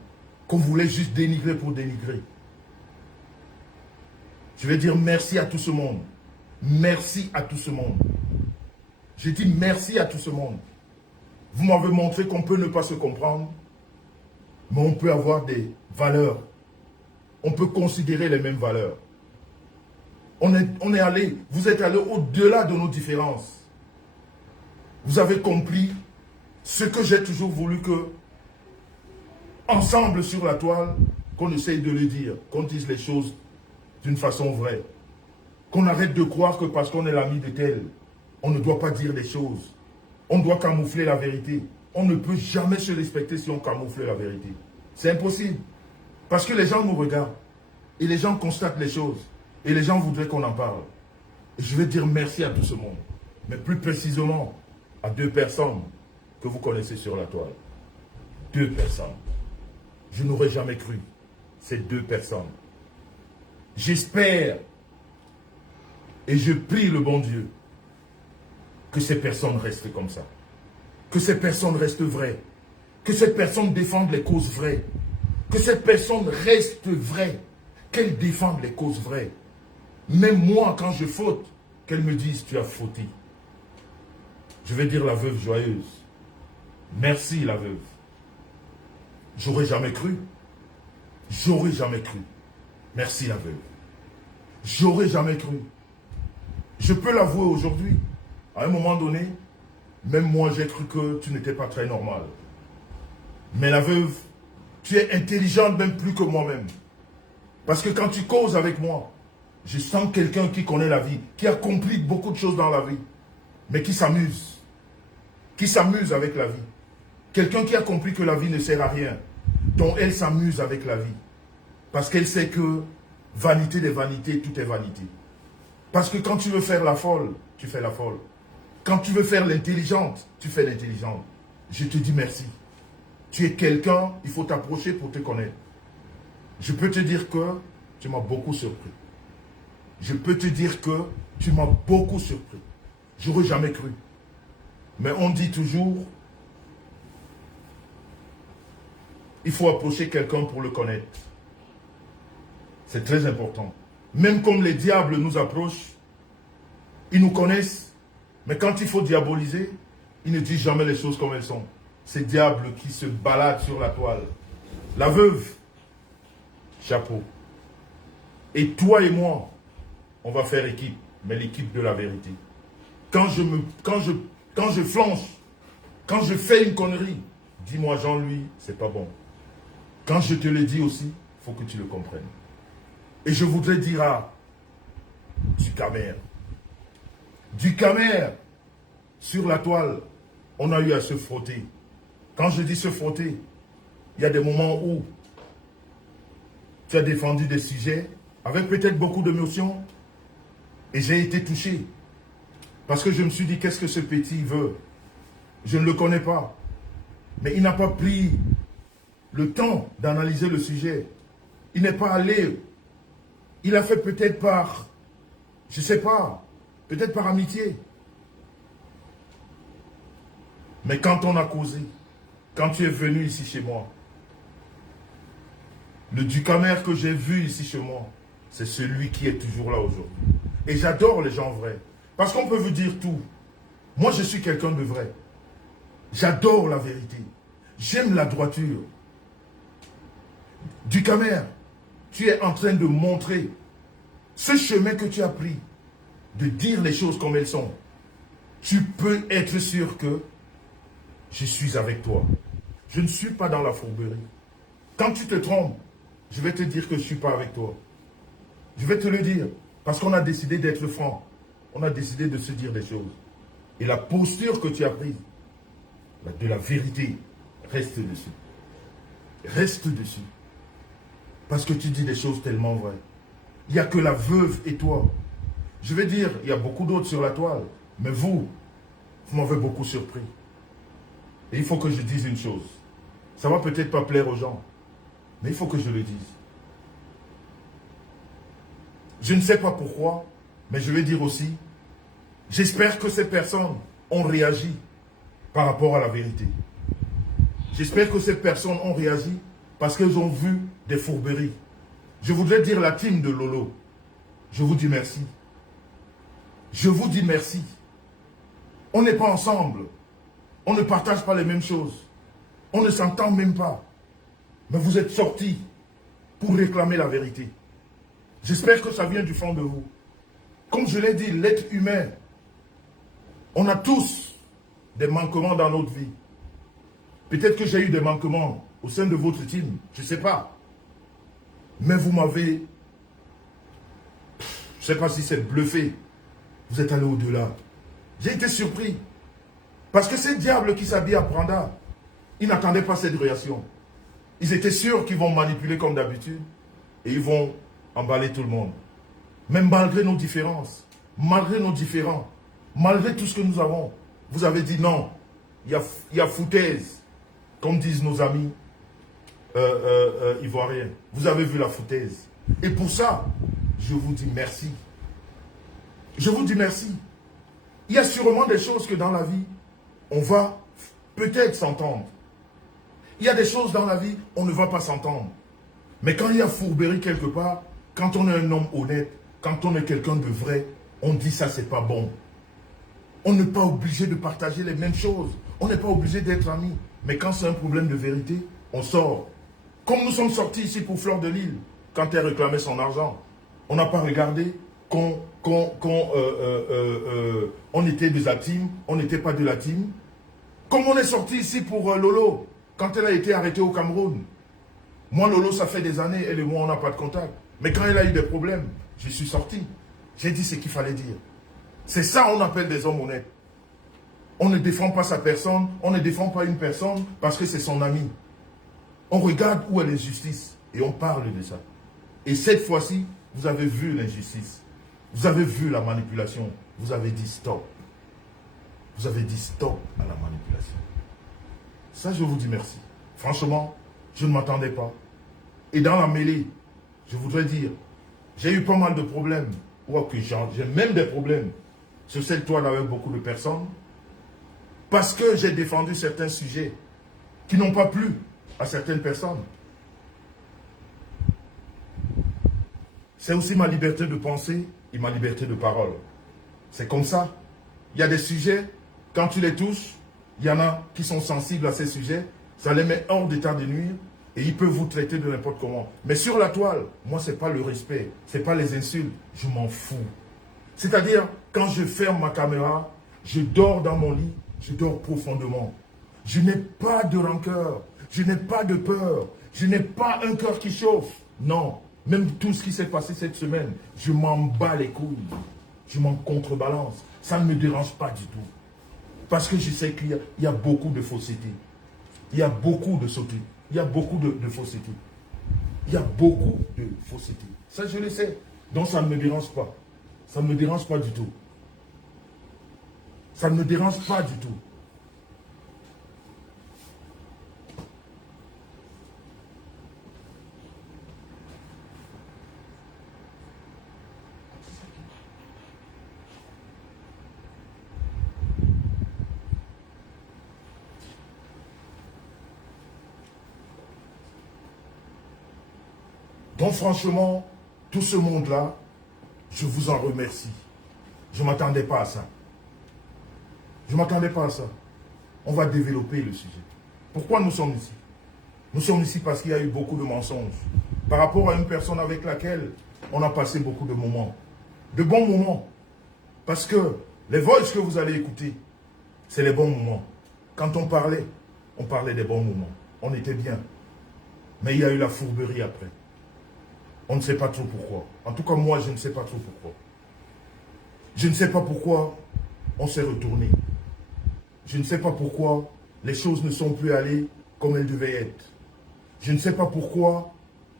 qu'on voulait juste dénigrer pour dénigrer. Je vais dire merci à tout ce monde. Merci à tout ce monde. Je dis merci à tout ce monde. Vous m'avez montré qu'on peut ne pas se comprendre, mais on peut avoir des valeurs. On peut considérer les mêmes valeurs. Vous êtes allé au-delà de nos différences. Vous avez compris ce que j'ai toujours voulu que, ensemble sur la toile, qu'on essaye de le dire, qu'on dise les choses d'une façon vraie. Qu'on arrête de croire que parce qu'on est l'ami de tel, on ne doit pas dire les choses. On doit camoufler la vérité. On ne peut jamais se respecter si on camoufle la vérité. C'est impossible. Parce que les gens nous regardent. Et les gens constatent les choses. Et les gens voudraient qu'on en parle. Et je vais dire merci à tout ce monde. Mais plus précisément, à 2 personnes que vous connaissez sur la toile. 2 personnes. Je n'aurais jamais cru ces 2 personnes. J'espère et je prie le bon Dieu que ces personnes restent comme ça. Que ces personnes restent vraies. Que ces personnes défendent les causes vraies. Que ces personnes restent vraies. Qu'elles défendent les causes vraies. Même moi, quand je faute, qu'elles me disent tu as fauté. Je vais dire la veuve joyeuse. Merci la veuve. J'aurais jamais cru. J'aurais jamais cru. Merci la veuve. J'aurais jamais cru. Je peux l'avouer aujourd'hui. À un moment donné, même moi j'ai cru que tu n'étais pas très normal. Mais la veuve, tu es intelligente même plus que moi-même. Parce que quand tu causes avec moi, je sens quelqu'un qui connaît la vie, qui a accompli beaucoup de choses dans la vie, mais qui s'amuse. Qui s'amuse avec la vie. Quelqu'un qui a compris que la vie ne sert à rien, dont elle s'amuse avec la vie. Parce qu'elle sait que vanité des vanités, tout est vanité. Parce que quand tu veux faire la folle, tu fais la folle. Quand tu veux faire l'intelligente, tu fais l'intelligente. Je te dis merci. Tu es quelqu'un, il faut t'approcher pour te connaître. Je peux te dire que tu m'as beaucoup surpris. Je peux te dire que tu m'as beaucoup surpris. J'aurais jamais cru. Mais on dit toujours, il faut approcher quelqu'un pour le connaître. C'est très important. Même comme les diables nous approchent, ils nous connaissent, mais quand il faut diaboliser, ils ne disent jamais les choses comme elles sont. Ces diables qui se baladent sur la toile. La veuve, chapeau. Et toi et moi, on va faire équipe, mais l'équipe de la vérité. Quand je flanche, quand je fais une connerie, dis-moi Jean-Louis, c'est pas bon. Quand je te le dis aussi, il faut que tu le comprennes. Et je voudrais dire à du Camer, sur la toile, on a eu à se frotter. Quand je dis se frotter, il y a des moments où tu as défendu des sujets avec peut-être beaucoup d'émotions et j'ai été touché. Parce que je me suis dit, qu'est-ce que ce petit veut? Je ne le connais pas. Mais il n'a pas pris le temps d'analyser le sujet. Il n'est pas allé. Il a fait peut-être par, je ne sais pas, peut-être par amitié. Mais quand on a causé, quand tu es venu ici chez moi, le Ducamer que j'ai vu ici chez moi, c'est celui qui est toujours là aujourd'hui. Et j'adore les gens vrais. Parce qu'on peut vous dire tout. Moi, je suis quelqu'un de vrai. J'adore la vérité. J'aime la droiture. Ducamer, tu es en train de montrer ce chemin que tu as pris, de dire les choses comme elles sont. Tu peux être sûr que je suis avec toi. Je ne suis pas dans la fourberie. Quand tu te trompes, je vais te dire que je ne suis pas avec toi. Je vais te le dire. Parce qu'on a décidé d'être franc. On a décidé de se dire des choses. Et la posture que tu as prise, de la vérité, reste dessus. Reste dessus. Parce que tu dis des choses tellement vraies. Il n'y a que la veuve et toi. Je vais dire, il y a beaucoup d'autres sur la toile. Mais vous m'avez beaucoup surpris. Et il faut que je dise une chose. Ça ne va peut-être pas plaire aux gens. Mais il faut que je le dise. Je ne sais pas pourquoi, mais je vais dire aussi, j'espère que ces personnes ont réagi par rapport à la vérité. J'espère que ces personnes ont réagi parce qu'elles ont vu des fourberies. Je voudrais dire la team de Lolo. Je vous dis merci. Je vous dis merci. On n'est pas ensemble. On ne partage pas les mêmes choses. On ne s'entend même pas. Mais vous êtes sortis pour réclamer la vérité. J'espère que ça vient du fond de vous. Comme je l'ai dit, l'être humain, on a tous des manquements dans notre vie. Peut-être que j'ai eu des manquements au sein de votre team, je ne sais pas. Mais vous m'avez, je ne sais pas si c'est bluffé, vous êtes allé au-delà. J'ai été surpris. Parce que ces diables qui s'habillent à Pranda, ils n'attendaient pas cette réaction. Ils étaient sûrs qu'ils vont manipuler comme d'habitude et ils vont emballer tout le monde. Même malgré nos différences, malgré nos différends, malgré tout ce que nous avons, vous avez dit non, il y a foutaise, comme disent nos amis ivoiriens. Vous avez vu la foutaise. Et pour ça, je vous dis merci. Je vous dis merci. Il y a sûrement des choses que dans la vie, on va peut-être s'entendre. Il y a des choses dans la vie, on ne va pas s'entendre. Mais quand il y a fourberie quelque part, quand on est un homme honnête, quand on est quelqu'un de vrai, on dit ça, c'est pas bon. On n'est pas obligé de partager les mêmes choses. On n'est pas obligé d'être amis. Mais quand c'est un problème de vérité, On sort. Comme nous sommes sortis ici pour Fleur de Lille, quand elle réclamait son argent, on n'a pas regardé qu'on était de la team, on n'était pas de la team. Comme on est sorti ici pour Lolo, quand elle a été arrêtée au Cameroun. Moi, Lolo, ça fait des années, elle et moi, on n'a pas de contact. Mais quand elle a eu des problèmes, je suis sorti. J'ai dit ce qu'il fallait dire. C'est ça on appelle des hommes honnêtes. On ne défend pas sa personne, on ne défend pas une personne parce que c'est son ami. On regarde où est l'injustice et on parle de ça. Et cette fois-ci, vous avez vu l'injustice. Vous avez vu la manipulation. Vous avez dit stop. Vous avez dit stop à la manipulation. Ça, je vous dis merci. Franchement, je ne m'attendais pas. Et dans la mêlée, je voudrais dire, j'ai eu pas mal de problèmes. Ou que j'ai même des problèmes sur cette toile avec beaucoup de personnes. Parce que j'ai défendu certains sujets qui n'ont pas plu à certaines personnes. C'est aussi ma liberté de penser et ma liberté de parole. C'est comme ça. Il y a des sujets, quand tu les touches, il y en a qui sont sensibles à ces sujets, ça les met hors d'état de nuire et ils peuvent vous traiter de n'importe comment. Mais sur la toile, moi, ce n'est pas le respect, ce n'est pas les insultes, je m'en fous. C'est-à-dire, quand je ferme ma caméra, je dors dans mon lit, je dors profondément. Je n'ai pas de rancœur, je n'ai pas de peur, je n'ai pas un cœur qui chauffe. Non, même tout ce qui s'est passé cette semaine, je m'en bats les couilles. Je m'en contrebalance. Ça ne me dérange pas du tout. Parce que je sais qu'il y a beaucoup de fausseté. Il y a beaucoup de sauté. Il y a beaucoup de fausseté. Il y a beaucoup de fausseté. Ça, je le sais. Donc, ça ne me dérange pas. Ça ne me dérange pas du tout. Ça ne me dérange pas du tout. Donc franchement, tout ce monde-là, je vous en remercie. Je ne m'attendais pas à ça. Je ne m'attendais pas à ça. On va développer le sujet. Pourquoi nous sommes ici? Nous sommes ici parce qu'il y a eu beaucoup de mensonges. Par rapport à une personne avec laquelle on a passé beaucoup de moments. De bons moments. Parce que les voices que vous allez écouter, c'est les bons moments. Quand on parlait des bons moments. On était bien. Mais il y a eu la fourberie après. On ne sait pas trop pourquoi. En tout cas, moi, je ne sais pas trop pourquoi. Je ne sais pas pourquoi on s'est retourné. Je ne sais pas pourquoi les choses ne sont plus allées comme elles devaient être. Je ne sais pas pourquoi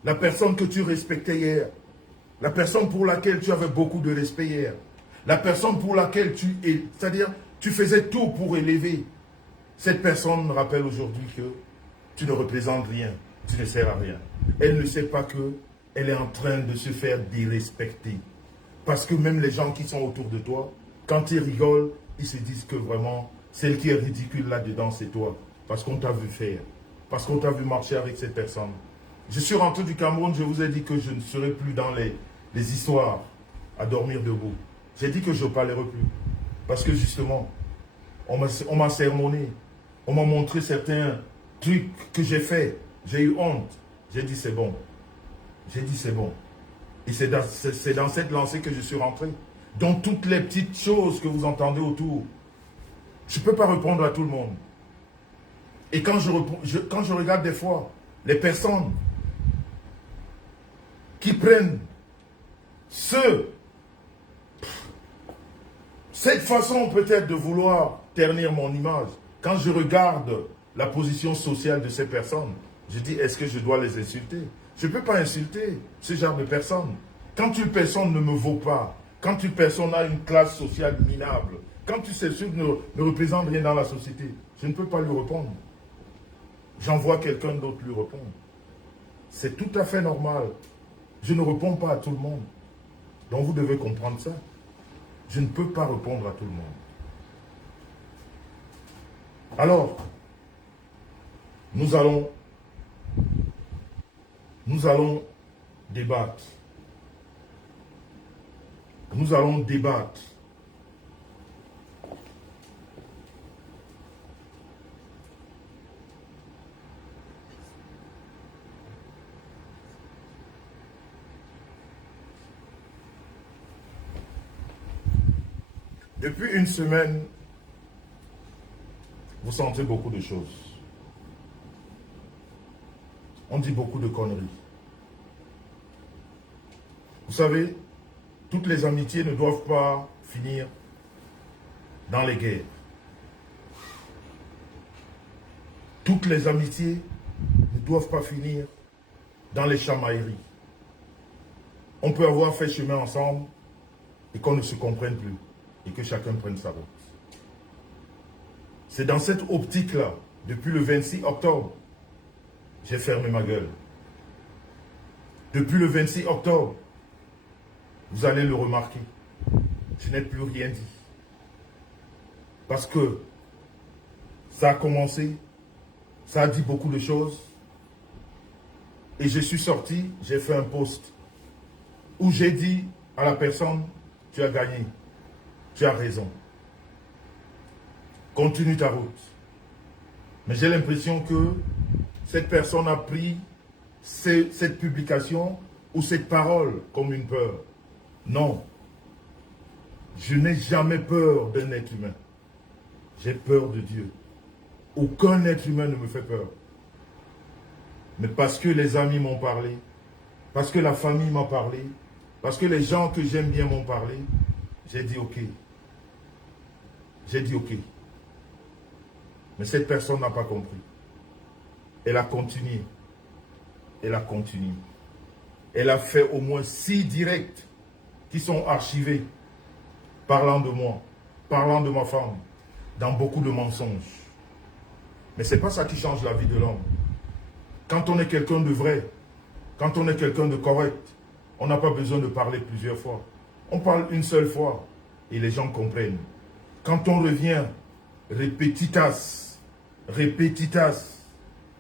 la personne que tu respectais hier, la personne pour laquelle tu avais beaucoup de respect hier, la personne pour laquelle c'est-à-dire, tu faisais tout pour élever, cette personne rappelle aujourd'hui que tu ne représentes rien, tu ne sers à rien. Elle ne sait pas que elle est en train de se faire dérespecter. Parce que même les gens qui sont autour de toi, quand ils rigolent, ils se disent que vraiment, celle qui est ridicule là-dedans, c'est toi. Parce qu'on t'a vu faire. Parce qu'on t'a vu marcher avec cette personne. Je suis rentré du Cameroun, je vous ai dit que je ne serai plus dans les histoires à dormir debout. J'ai dit que je ne parlerai plus. Parce que justement, on m'a sermonné. On m'a montré certains trucs que j'ai fait. J'ai eu honte. J'ai dit c'est bon. J'ai dit c'est bon. Et c'est dans cette lancée que je suis rentré. Donc toutes les petites choses que vous entendez autour, je ne peux pas répondre à tout le monde. Et quand je regarde des fois les personnes qui prennent cette façon peut-être de vouloir ternir mon image, quand je regarde la position sociale de ces personnes, je dis est-ce que je dois les insulter? Je ne peux pas insulter ce genre de personnes. Quand une personne ne me vaut pas, quand une personne a une classe sociale minable, quand tu sais sûr ne représente rien dans la société, je ne peux pas lui répondre. J'envoie quelqu'un d'autre lui répondre. C'est tout à fait normal. Je ne réponds pas à tout le monde. Donc vous devez comprendre ça. Je ne peux pas répondre à tout le monde. Alors, nous allons débattre. Nous allons débattre. Depuis une semaine, vous sentez beaucoup de choses. On dit beaucoup de conneries. Vous savez, toutes les amitiés ne doivent pas finir dans les guerres. Toutes les amitiés ne doivent pas finir dans les chamailleries. On peut avoir fait chemin ensemble et qu'on ne se comprenne plus et que chacun prenne sa route. C'est dans cette optique-là, depuis le 26 octobre, j'ai fermé ma gueule. Depuis le 26 octobre, vous allez le remarquer, je n'ai plus rien dit. Parce que ça a commencé, ça a dit beaucoup de choses. Et je suis sorti, j'ai fait un post où j'ai dit à la personne, tu as gagné, tu as raison. Continue ta route. Mais j'ai l'impression que cette personne a pris cette publication ou cette parole comme une peur. Non. Je n'ai jamais peur d'un être humain. J'ai peur de Dieu. Aucun être humain ne me fait peur. Mais parce que les amis m'ont parlé, parce que la famille m'a parlé, parce que les gens que j'aime bien m'ont parlé, j'ai dit ok. J'ai dit ok. Mais cette personne n'a pas compris. Elle a continué. Elle a continué. Elle a fait au moins 6 directs qui sont archivés, parlant de moi, parlant de ma femme, dans beaucoup de mensonges. Mais ce n'est pas ça qui change la vie de l'homme. Quand on est quelqu'un de vrai, quand on est quelqu'un de correct, on n'a pas besoin de parler plusieurs fois. On parle une seule fois et les gens comprennent. Quand on revient répétitas,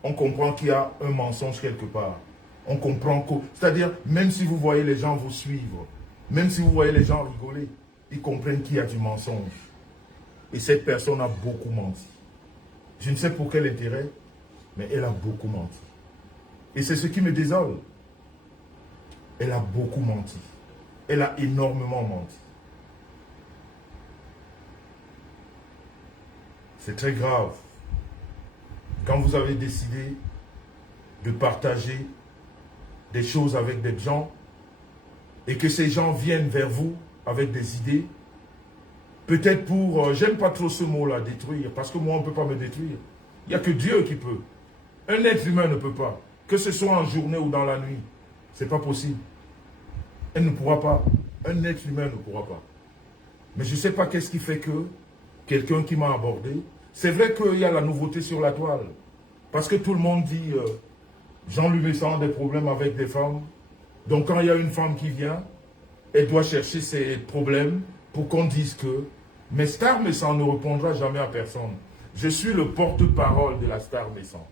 on comprend qu'il y a un mensonge quelque part. On comprend que, c'est-à-dire, même si vous voyez les gens vous suivre, même si vous voyez les gens rigoler, ils comprennent qu'il y a du mensonge. Et cette personne a beaucoup menti. Je ne sais pour quel intérêt, mais elle a beaucoup menti. Et c'est ce qui me désole. Elle a beaucoup menti. Elle a énormément menti. C'est très grave. Quand vous avez décidé de partager des choses avec des gens et que ces gens viennent vers vous avec des idées, peut-être pour, j'aime pas trop ce mot-là, détruire, parce que moi on ne peut pas me détruire. Il n'y a que Dieu qui peut. Un être humain ne peut pas. Que ce soit en journée ou dans la nuit, ce n'est pas possible. Elle ne pourra pas. Un être humain ne pourra pas. Mais je ne sais pas qu'est-ce qui fait que quelqu'un qui m'a abordé, c'est vrai qu'il y a la nouveauté sur la toile. Parce que tout le monde dit, Jean-Louis Messan a des problèmes avec des femmes. Donc quand il y a une femme qui vient, elle doit chercher ses problèmes pour qu'on dise que, mais Star Messan ne répondra jamais à personne. Je suis le porte-parole de la Star Messan.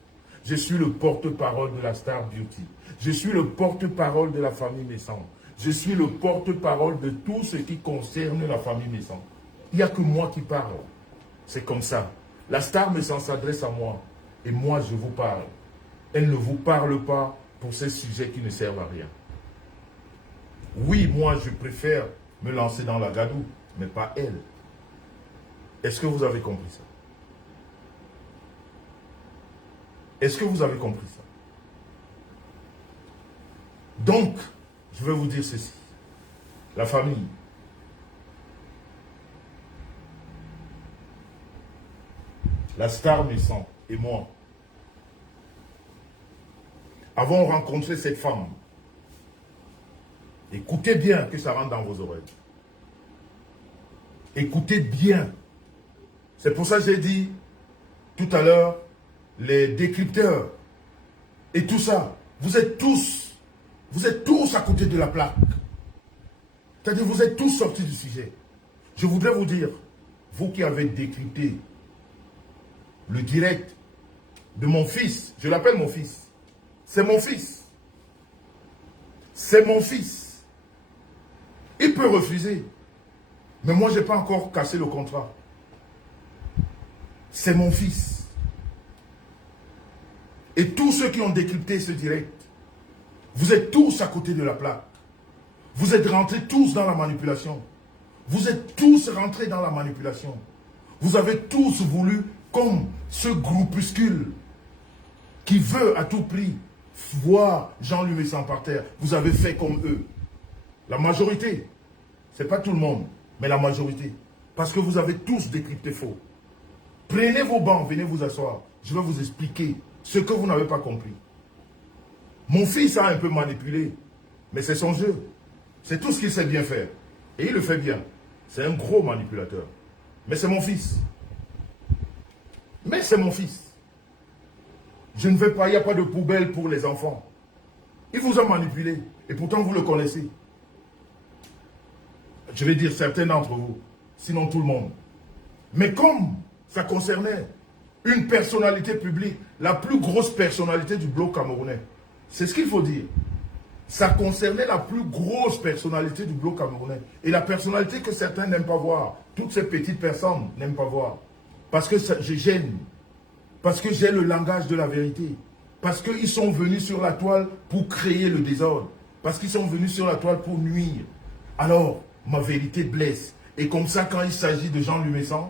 Je suis le porte-parole de la Star Beauty. Je suis le porte-parole de la famille Messan. Je suis le porte-parole de tout ce qui concerne la famille Messan. Il n'y a que moi qui parle. C'est comme ça. La Star Messan s'adresse à moi. Et moi, je vous parle. Elle ne vous parle pas pour ces sujets qui ne servent à rien. Oui, moi, je préfère me lancer dans la gadoue, mais pas elle. Est-ce que vous avez compris ça? Est-ce que vous avez compris ça? Donc, je vais vous dire ceci. La famille. La Star Messan et moi avons rencontré cette femme. Écoutez bien que ça rentre dans vos oreilles. Écoutez bien. C'est pour ça que j'ai dit tout à l'heure, les décrypteurs et tout ça, vous êtes tous à côté de la plaque. C'est-à-dire vous êtes tous sortis du sujet. Je voudrais vous dire, vous qui avez décrypté le direct de mon fils, je l'appelle mon fils, c'est mon fils. C'est mon fils. Il peut refuser. Mais moi, je n'ai pas encore cassé le contrat. C'est mon fils. Et tous ceux qui ont décrypté ce direct, vous êtes tous à côté de la plaque. Vous êtes rentrés tous dans la manipulation. Vous êtes tous rentrés dans la manipulation. Vous avez tous voulu, comme ce groupuscule qui veut à tout prix voir Jean-Louis Messan par terre, vous avez fait comme eux. La majorité, ce n'est pas tout le monde, mais la majorité. Parce que vous avez tous décrypté faux. Prenez vos bancs, venez vous asseoir. Je vais vous expliquer ce que vous n'avez pas compris. Mon fils a un peu manipulé, mais c'est son jeu. C'est tout ce qu'il sait bien faire. Et il le fait bien. C'est un gros manipulateur. Mais c'est mon fils. Mais c'est mon fils. Je ne vais pas, il n'y a pas de poubelle pour les enfants. Il vous a manipulé. Et pourtant, vous le connaissez. Je vais dire certains d'entre vous. Sinon tout le monde. Mais comme ça concernait une personnalité publique, la plus grosse personnalité du bloc camerounais, c'est ce qu'il faut dire. Ça concernait la plus grosse personnalité du bloc camerounais. Et la personnalité que certains n'aiment pas voir. Toutes ces petites personnes n'aiment pas voir. Parce que je gêne. Parce que j'ai le langage de la vérité. Parce qu'ils sont venus sur la toile pour créer le désordre. Parce qu'ils sont venus sur la toile pour nuire. Alors, ma vérité blesse. Et comme ça, quand il s'agit de Jean-Louis Messan,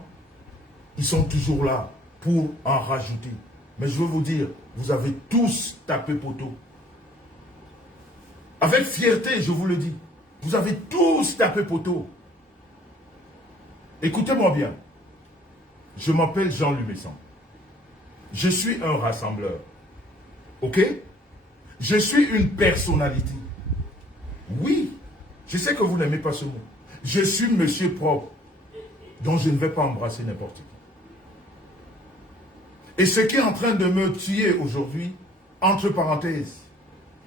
ils sont toujours là pour en rajouter. Mais je veux vous dire, vous avez tous tapé poteau. Avec fierté, je vous le dis. Vous avez tous tapé poteau. Écoutez-moi bien. Je m'appelle Jean-Louis Messan. Je suis un rassembleur. Ok? Je suis une personnalité. Oui, je sais que vous n'aimez pas ce mot. Je suis monsieur propre, dont je ne vais pas embrasser n'importe qui. Et ce qui est en train de me tuer aujourd'hui, entre parenthèses,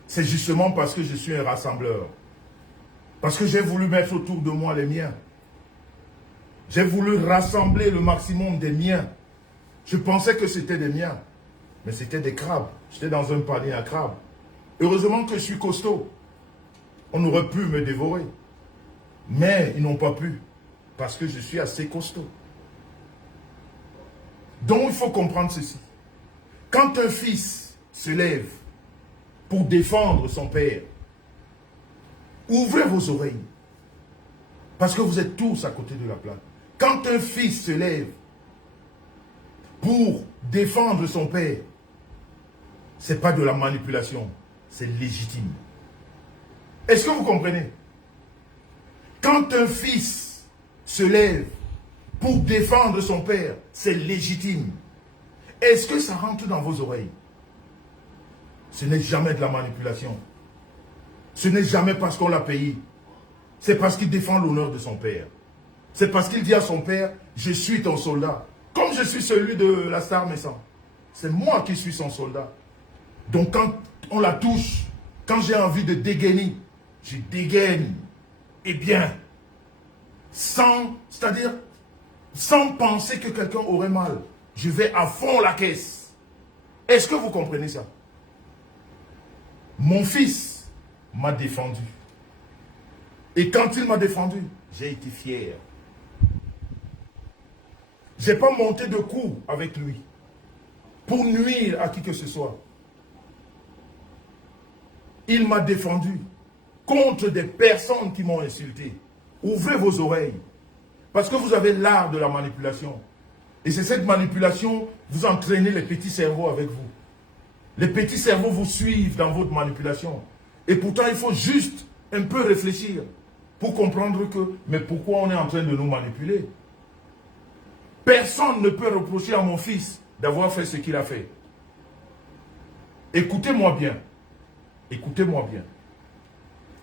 c'est justement parce que je suis un rassembleur. Parce que j'ai voulu mettre autour de moi les miens. J'ai voulu rassembler le maximum des miens. Je pensais que c'était des miens. Mais c'était des crabes. J'étais dans un panier à crabes. Heureusement que je suis costaud. On aurait pu me dévorer. Mais ils n'ont pas pu. Parce que je suis assez costaud. Donc il faut comprendre ceci. Quand un fils se lève pour défendre son père, ouvrez vos oreilles. Parce que vous êtes tous à côté de la plaque. Quand un fils se lève pour défendre son père, ce n'est pas de la manipulation, c'est légitime. Est-ce que vous comprenez? Quand un fils se lève pour défendre son père, c'est légitime. Est-ce que ça rentre dans vos oreilles? Ce n'est jamais de la manipulation. Ce n'est jamais parce qu'on l'a payé. C'est parce qu'il défend l'honneur de son père. C'est parce qu'il dit à son père, je suis ton soldat. Comme je suis celui de la star Messan. C'est moi qui suis son soldat. Donc quand on la touche, quand j'ai envie de dégainer, je dégaine. Eh bien, c'est-à-dire, sans penser que quelqu'un aurait mal, je vais à fond la caisse. Est-ce que vous comprenez ça? Mon fils m'a défendu. Et quand il m'a défendu, j'ai été fier. Je n'ai pas monté de coup avec lui pour nuire à qui que ce soit. Il m'a défendu contre des personnes qui m'ont insulté. Ouvrez vos oreilles. Parce que vous avez l'art de la manipulation. Et c'est cette manipulation, vous entraînez les petits cerveaux avec vous. Les petits cerveaux vous suivent dans votre manipulation. Et pourtant, il faut juste un peu réfléchir pour comprendre que, mais pourquoi on est en train de nous manipuler? Personne ne peut reprocher à mon fils d'avoir fait ce qu'il a fait. Écoutez-moi bien. Écoutez-moi bien.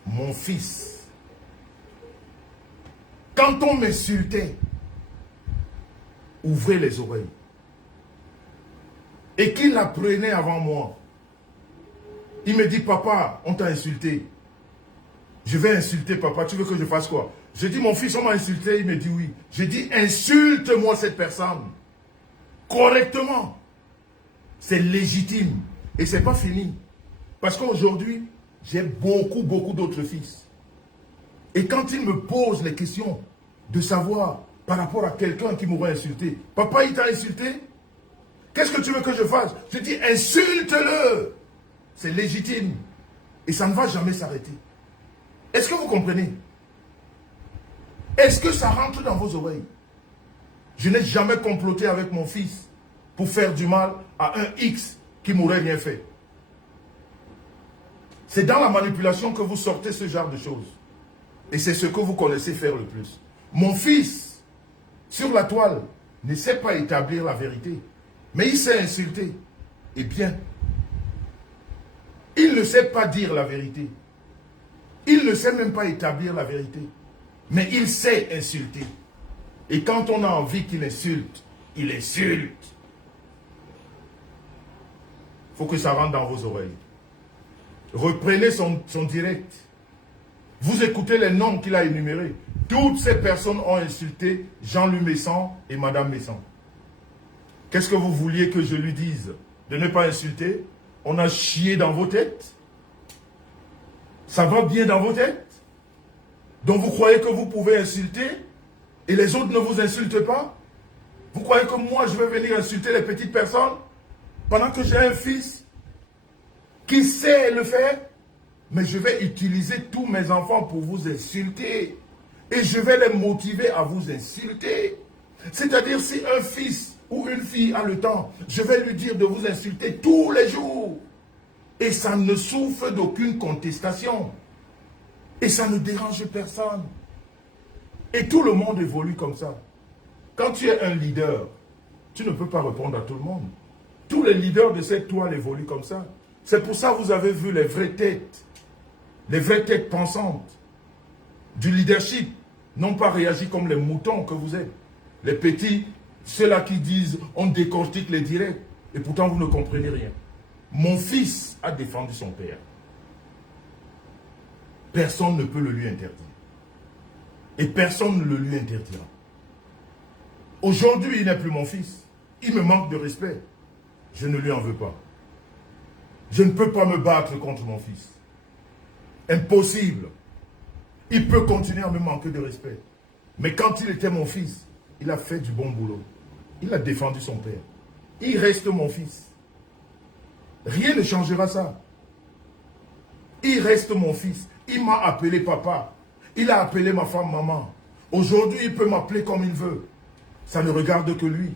Mon fils, quand on m'insultait, ouvrez les oreilles. Et qu'il l'apprenait avant moi. Il me dit, papa, on t'a insulté. Je vais insulter papa, tu veux que je fasse quoi? Je dis, mon fils, on m'a insulté. Il me dit oui. Je dis, insulte-moi cette personne. Correctement. C'est légitime. Et ce n'est pas fini. Parce qu'aujourd'hui, j'ai beaucoup d'autres fils. Et quand ils me posent les questions de savoir par rapport à quelqu'un qui m'aurait insulté, papa, il t'a insulté? Qu'est-ce que tu veux que je fasse? Je dis, insulte-le. C'est légitime. Et ça ne va jamais s'arrêter. Est-ce que vous comprenez? Est-ce que ça rentre dans vos oreilles? Je n'ai jamais comploté avec mon fils pour faire du mal à un X qui m'aurait rien fait. C'est dans la manipulation que vous sortez ce genre de choses. Et c'est ce que vous connaissez faire le plus. Mon fils, sur la toile, ne sait pas établir la vérité. Mais il sait insulter. Et bien, il ne sait pas dire la vérité. Il ne sait même pas établir la vérité. Mais il sait insulter. Et quand on a envie qu'il insulte, il insulte. Il faut que ça rentre dans vos oreilles. Reprenez son direct. Vous écoutez les noms qu'il a énumérés. Toutes ces personnes ont insulté Jean-Louis Messan et Madame Messan. Qu'est-ce que vous vouliez que je lui dise? De ne pas insulter? On a chié dans vos têtes? Ça va bien dans vos têtes? Donc vous croyez que vous pouvez insulter et les autres ne vous insultent pas? Vous croyez que moi je vais venir insulter les petites personnes pendant que j'ai un fils qui sait le faire? Mais je vais utiliser tous mes enfants pour vous insulter. Et je vais les motiver à vous insulter. C'est-à-dire si un fils ou une fille a le temps, je vais lui dire de vous insulter tous les jours. Et ça ne souffre d'aucune contestation. Et ça ne dérange personne. Et tout le monde évolue comme ça. Quand tu es un leader, tu ne peux pas répondre à tout le monde. Tous les leaders de cette toile évoluent comme ça. C'est pour ça que vous avez vu les vraies têtes pensantes du leadership n'ont pas réagi comme les moutons que vous êtes. Les petits, ceux-là qui disent on décortique les directs et pourtant vous ne comprenez rien. Mon fils a défendu son père. Personne ne peut le lui interdire. Et personne ne le lui interdira. Aujourd'hui, il n'est plus mon fils. Il me manque de respect. Je ne lui en veux pas. Je ne peux pas me battre contre mon fils. Impossible. Il peut continuer à me manquer de respect. Mais quand il était mon fils, il a fait du bon boulot. Il a défendu son père. Il reste mon fils. Rien ne changera ça. Il reste mon fils. Il m'a appelé papa. Il a appelé ma femme maman. Aujourd'hui, il peut m'appeler comme il veut. Ça ne regarde que lui.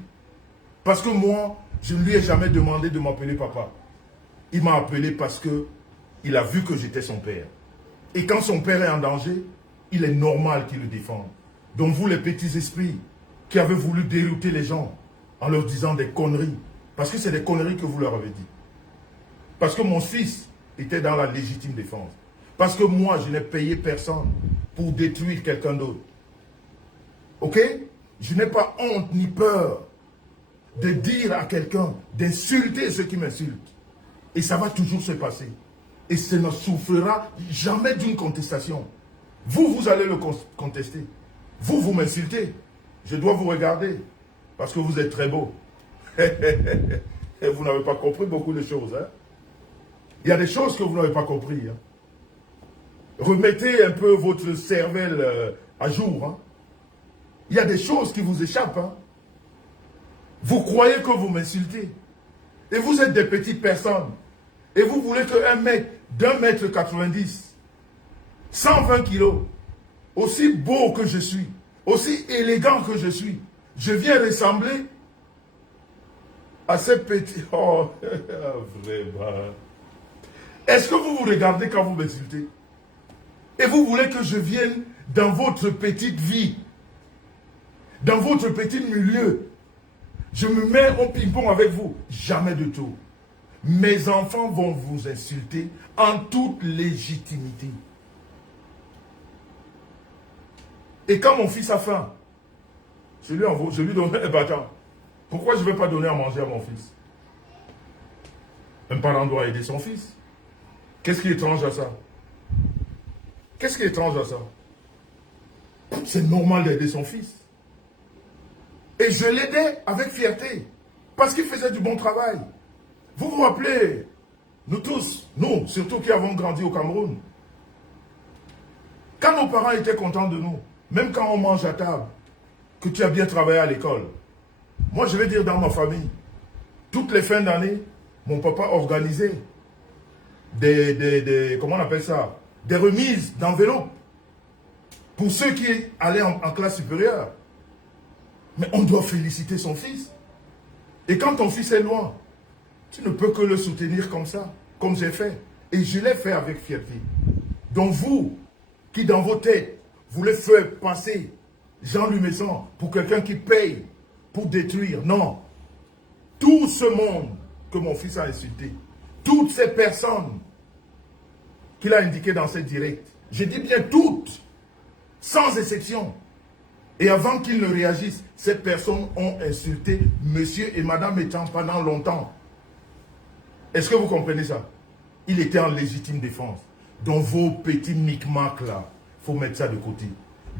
Parce que moi, je ne lui ai jamais demandé de m'appeler papa. Il m'a appelé parce que il a vu que j'étais son père. Et quand son père est en danger, il est normal qu'il le défende. Donc vous, les petits esprits, qui avez voulu dérouter les gens en leur disant des conneries, parce que c'est des conneries que vous leur avez dit. Parce que mon fils était dans la légitime défense. Parce que moi, je n'ai payé personne pour détruire quelqu'un d'autre. Ok? Je n'ai pas honte ni peur de dire à quelqu'un, d'insulter ceux qui m'insultent. Et ça va toujours se passer. Et ça ne souffrira jamais d'une contestation. Vous, vous allez le contester. Vous, vous m'insultez. Je dois vous regarder. Parce que vous êtes très beau. Et vous n'avez pas compris beaucoup de choses. Hein? Il y a des choses que vous n'avez pas compris. Hein? Remettez un peu votre cervelle à jour. Hein? Il y a des choses qui vous échappent. Hein? Vous croyez que vous m'insultez. Et vous êtes des petites personnes. Et vous voulez qu'un mec d'1 mètre 90, 120 kilos, aussi beau que je suis, aussi élégant que je suis, je viens ressembler à ces petits... Oh, vraiment. Est-ce que vous vous regardez quand vous m'insultez? Et vous voulez que je vienne dans votre petite vie, dans votre petit milieu, je me mets en ping-pong avec vous? Jamais de tout. Mes enfants vont vous insulter en toute légitimité. Et quand mon fils a faim, je lui donne un bâton. Pourquoi je ne vais pas donner à manger à mon fils? Un parent doit aider son fils. Qu'est-ce qui est étrange à ça? Qu'est-ce qui est étrange à ça? C'est normal d'aider son fils. Et je l'aidais avec fierté. Parce qu'il faisait du bon travail. Vous vous rappelez, nous tous, nous, surtout qui avons grandi au Cameroun, quand nos parents étaient contents de nous, même quand on mange à table, que tu as bien travaillé à l'école, moi je vais dire dans ma famille, toutes les fins d'année, mon papa organisait comment on appelle ça, des remises d'enveloppes. Pour ceux qui allaient en classe supérieure. Mais on doit féliciter son fils. Et quand ton fils est loin, tu ne peux que le soutenir comme ça, comme j'ai fait. Et je l'ai fait avec fierté. Donc vous, qui dans vos têtes, voulez faire passer Jean Lumesson pour quelqu'un qui paye pour détruire, non. Tout ce monde que mon fils a insulté, toutes ces personnes qu'il a indiquées dans cette directe, je dis bien toutes, sans exception. Et avant qu'ils ne réagissent, ces personnes ont insulté monsieur et madame étant pendant longtemps. Est-ce que vous comprenez ça? Il était en légitime défense. Donc vos petits micmacs là, il faut mettre ça de côté.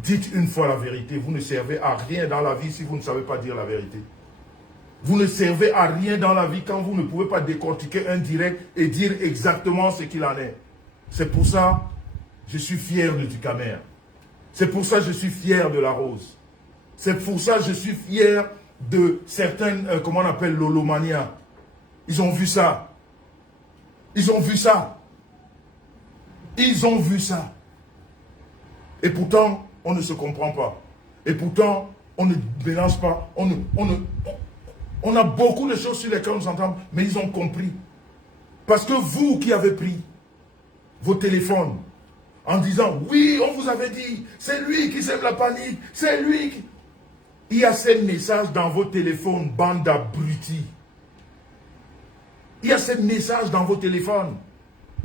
Dites une fois la vérité. Vous ne servez à rien dans la vie si vous ne savez pas dire la vérité. Vous ne servez à rien dans la vie quand vous ne pouvez pas décortiquer un direct et dire exactement ce qu'il en est. C'est pour ça que je suis fier de Ducamer. C'est pour ça que je suis fier de la Rose. C'est pour ça que je suis fier de certaines, comment on appelle, Lolomania. Ils ont vu ça. Ils ont vu ça. Ils ont vu ça. Et pourtant, on ne se comprend pas. Et pourtant, on ne mélange pas. On a beaucoup de choses sur lesquelles on s'entend, mais ils ont compris. Parce que vous qui avez pris vos téléphones, en disant, oui, on vous avait dit, c'est lui qui sème la panique, c'est lui qui... Il y a ces messages dans vos téléphones, bande d'abrutis. Il y a ces messages dans vos téléphones,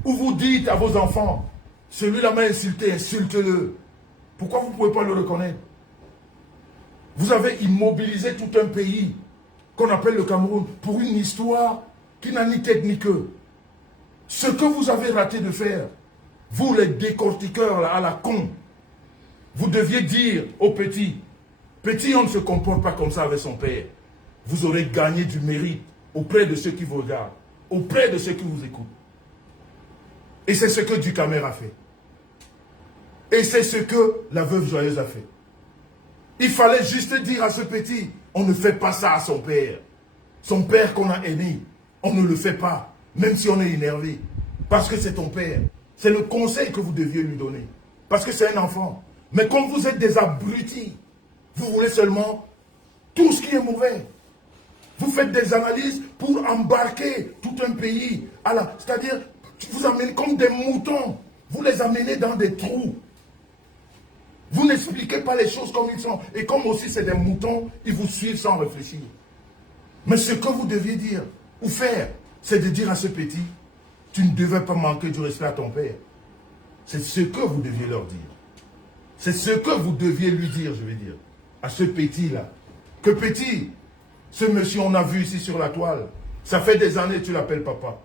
où vous dites à vos enfants, celui-là m'a insulté, insulte-le. Pourquoi vous ne pouvez pas le reconnaître? Vous avez immobilisé tout un pays, qu'on appelle le Cameroun, pour une histoire qui n'a ni tête ni queue. Ce que vous avez raté de faire, vous les décortiqueurs là, à la con, vous deviez dire aux petits, petit, on ne se comporte pas comme ça avec son père. Vous aurez gagné du mérite auprès de ceux qui vous regardent, auprès de ceux qui vous écoutent. Et c'est ce que Ducamer a fait. Et c'est ce que la veuve joyeuse a fait. Il fallait juste dire à ce petit, on ne fait pas ça à son père. Son père qu'on a aimé, on ne le fait pas, même si on est énervé. Parce que c'est ton père. C'est le conseil que vous deviez lui donner. Parce que c'est un enfant. Mais comme vous êtes des abrutis, vous voulez seulement tout ce qui est mauvais. Vous faites des analyses pour embarquer tout un pays. C'est-à-dire, vous amenez comme des moutons. Vous les amenez dans des trous. Vous n'expliquez pas les choses comme ils sont. Et comme aussi c'est des moutons, ils vous suivent sans réfléchir. Mais ce que vous deviez dire ou faire, c'est de dire à ce petit, tu ne devais pas manquer du respect à ton père. C'est ce que vous deviez leur dire. C'est ce que vous deviez lui dire, je vais dire, à ce petit-là. Que petit, ce monsieur on a vu ici sur la toile, ça fait des années que tu l'appelles papa.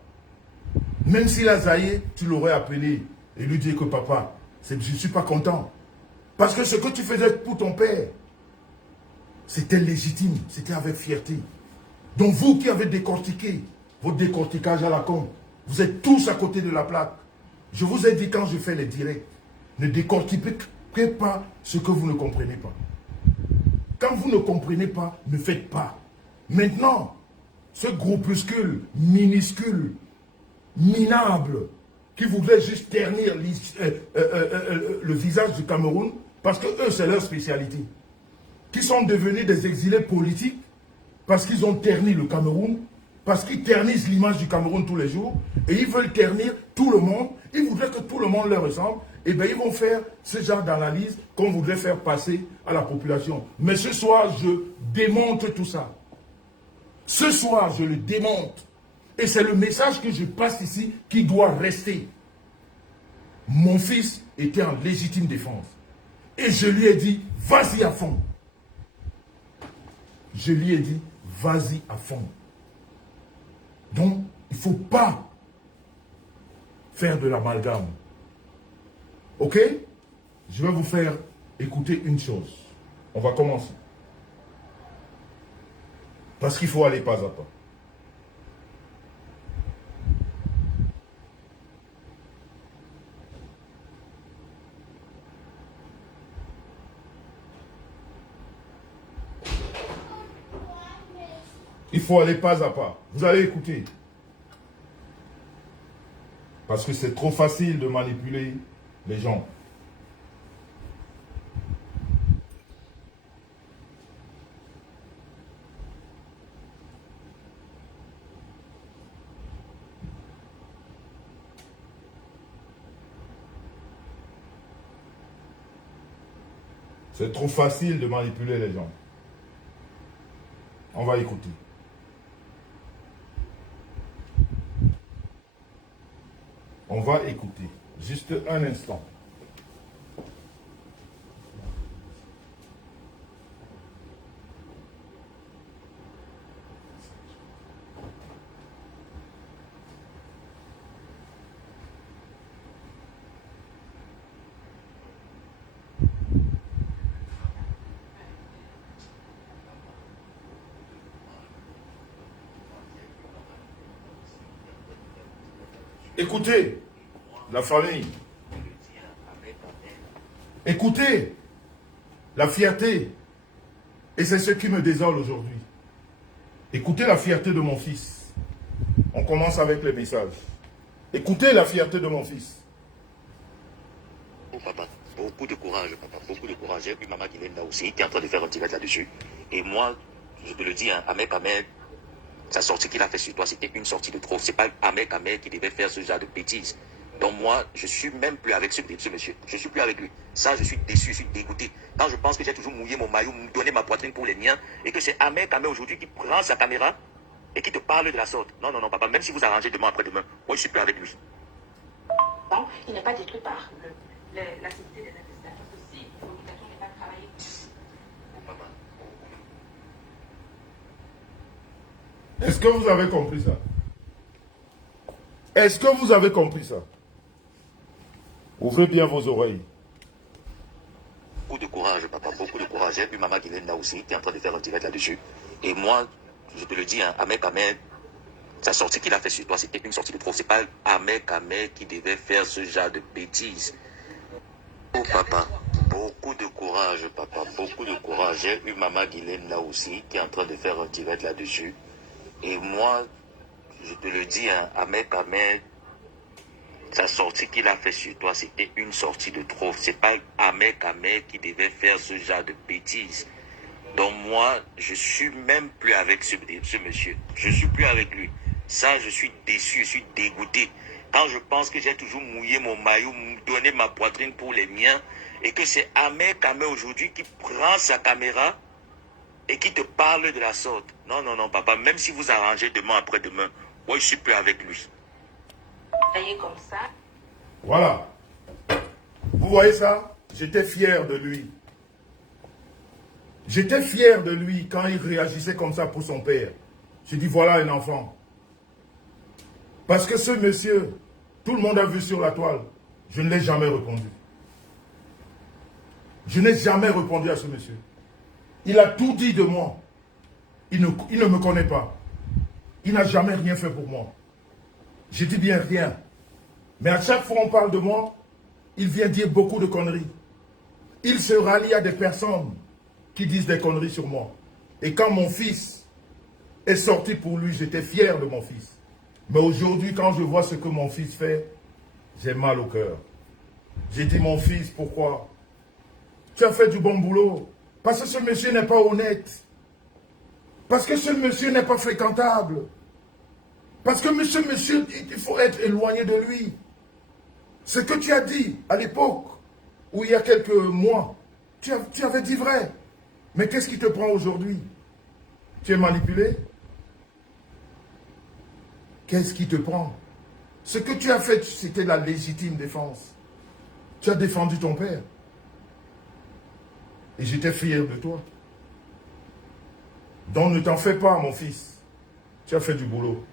Même s'il a zaillé, tu l'aurais appelé et lui dire que papa, je ne suis pas content. Parce que ce que tu faisais pour ton père, c'était légitime, c'était avec fierté. Donc vous qui avez décortiqué, votre décortiquage à la con, vous êtes tous à côté de la plaque. Je vous ai dit quand je fais les directs, ne décortiquez pas ce que vous ne comprenez pas. Quand vous ne comprenez pas, ne faites pas. Maintenant, ce groupuscule minuscule, minable, qui voudrait juste ternir le visage du Cameroun, parce que eux, c'est leur spécialité, qui sont devenus des exilés politiques, parce qu'ils ont terni le Cameroun, parce qu'ils ternissent l'image du Cameroun tous les jours, et ils veulent ternir tout le monde, ils voudraient que tout le monde leur ressemble, et bien ils vont faire ce genre d'analyse qu'on voudrait faire passer à la population. Mais ce soir, je démonte tout ça. Ce soir, je le démonte. Et c'est le message que je passe ici qui doit rester. Mon fils était en légitime défense. Et je lui ai dit, vas-y à fond. Je lui ai dit, vas-y à fond. Donc, il ne faut pas faire de l'amalgame. Ok? Je vais vous faire écouter une chose. On va commencer. Parce qu'il faut aller pas à pas. Il faut aller pas à pas. Vous allez écouter. Parce que c'est trop facile de manipuler les gens. C'est trop facile de manipuler les gens. On va écouter. On va écouter. Juste un instant. Écoutez, la famille. Écoutez, la fierté. Et c'est ce qui me désole aujourd'hui. Écoutez la fierté de mon fils. On commence avec les messages. Écoutez la fierté de mon fils. Oh papa, beaucoup de courage, papa, beaucoup de courage. J'ai vu maman qui est là aussi, qui est en train de faire un direct là-dessus. Et moi, je te le dis, hein, Ahmed Ahmed, sa sortie qu'il a fait sur toi, c'était une sortie de trop. C'est pas Ahmed Ahmed qui devait faire ce genre de bêtises. Donc moi, je suis même plus avec ce monsieur. Je suis plus avec lui. Ça, je suis déçu, je suis dégoûté. Quand je pense que j'ai toujours mouillé mon maillot, donné ma poitrine pour les miens, et que c'est Ahmed Ahmed aujourd'hui qui prend sa caméra et qui te parle de la sorte. Non, non, non, papa, même si vous arrangez demain après-demain, moi, je suis plus avec lui. Donc, il n'est pas détruit par la société des investigateurs. Ceci, l'obligation n'est pas travaillée. Papa. Est-ce que vous avez compris ça? Est-ce que vous avez compris ça? Ouvrez bien vos oreilles. Beaucoup de courage, papa, beaucoup de courage. J'ai vu maman qui est là aussi, qui est en train de faire un direct là-dessus. Et moi, je te le dis, hein, Ahmed Ahmed, sa sortie qu'il a fait sur toi, c'était une sortie de trop. C'est pas Ahmed Ahmed qui devait faire ce genre de bêtises. Oh papa, beaucoup de courage, papa, beaucoup de courage. J'ai eu maman Guylaine là aussi, qui est en train de faire un direct là-dessus. Et moi, je te le dis, hein, Ahmed Ahmed, sa sortie qu'il a fait sur toi, c'était une sortie de trop. C'est pas Ahmed Ahmed qui devait faire ce genre de bêtises. Donc moi, je suis même plus avec ce monsieur. Je suis plus avec lui. Ça, je suis déçu, je suis dégoûté. Quand je pense que j'ai toujours mouillé mon maillot, donné ma poitrine pour les miens, et que c'est Ahmed Ahmed aujourd'hui qui prend sa caméra et qui te parle de la sorte. Non, non, non, papa, même si vous arrangez demain après-demain, moi, je suis plus avec lui. Travailler comme ça. Voilà. Vous voyez ça? J'étais fier de lui. J'étais fier de lui quand il réagissait comme ça pour son père. J'ai dit, voilà un enfant. Parce que ce monsieur, tout le monde a vu sur la toile, je ne l'ai jamais répondu. Je n'ai jamais répondu à ce monsieur. Il a tout dit de moi. Il ne me connaît pas. Il n'a jamais rien fait pour moi. Je dis bien rien. Mais à chaque fois qu'on parle de moi, il vient dire beaucoup de conneries. Il se rallie à des personnes qui disent des conneries sur moi. Et quand mon fils est sorti pour lui, j'étais fier de mon fils. Mais aujourd'hui, quand je vois ce que mon fils fait, j'ai mal au cœur. J'ai dit, mon fils, pourquoi? Tu as fait du bon boulot. Parce que ce monsieur n'est pas honnête. Parce que ce monsieur n'est pas fréquentable. Parce que ce monsieur, il faut être éloigné de lui. Ce que tu as dit à l'époque, ou il y a quelques mois, tu avais dit vrai. Mais qu'est-ce qui te prend aujourd'hui? Tu es manipulé? Qu'est-ce qui te prend? Ce que tu as fait, c'était la légitime défense. Tu as défendu ton père. Et j'étais fier de toi. Donc ne t'en fais pas, mon fils. Tu as fait du boulot.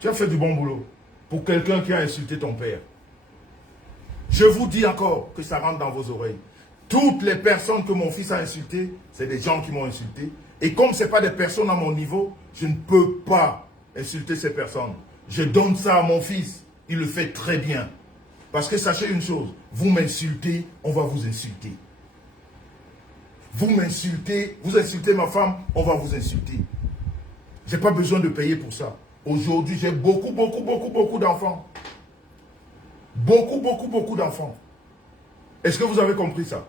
Tu as fait du bon boulot. Pour quelqu'un qui a insulté ton père. Je vous dis encore que ça rentre dans vos oreilles. Toutes les personnes que mon fils a insultées, c'est des gens qui m'ont insulté. Et comme ce n'est pas des personnes à mon niveau, je ne peux pas insulter ces personnes. Je donne ça à mon fils. Il le fait très bien. Parce que sachez une chose, vous m'insultez, on va vous insulter. Vous m'insultez, vous insultez ma femme, on va vous insulter. Je n'ai pas besoin de payer pour ça. Aujourd'hui, j'ai beaucoup d'enfants. Beaucoup d'enfants. Est-ce que vous avez compris ça?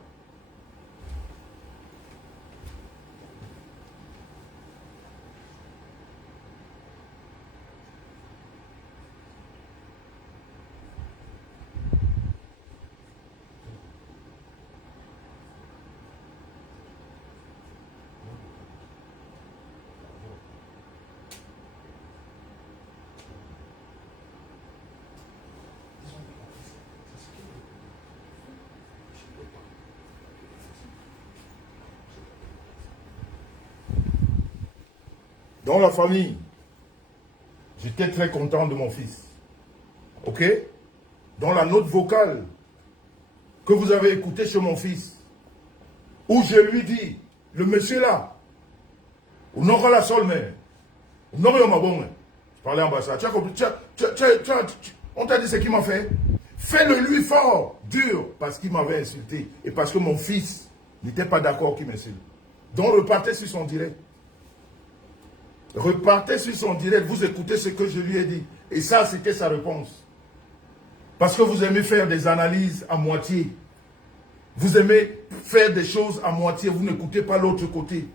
Dans la famille, j'étais très content de mon fils. Ok? Dans la note vocale que vous avez écoutée chez mon fils, où je lui dis, le monsieur là, on aura la seule mère, on aura ma bonne. Je parlais en bas ça. On t'a dit ce qu'il m'a fait? Fais-le lui fort, dur, parce qu'il m'avait insulté et parce que mon fils n'était pas d'accord qu'il m'insulte. Donc repartez sur son direct. Repartez sur son direct, vous écoutez ce que je lui ai dit. Et ça, c'était sa réponse. Parce que vous aimez faire des analyses à moitié. Vous aimez faire des choses à moitié, vous n'écoutez pas l'autre côté.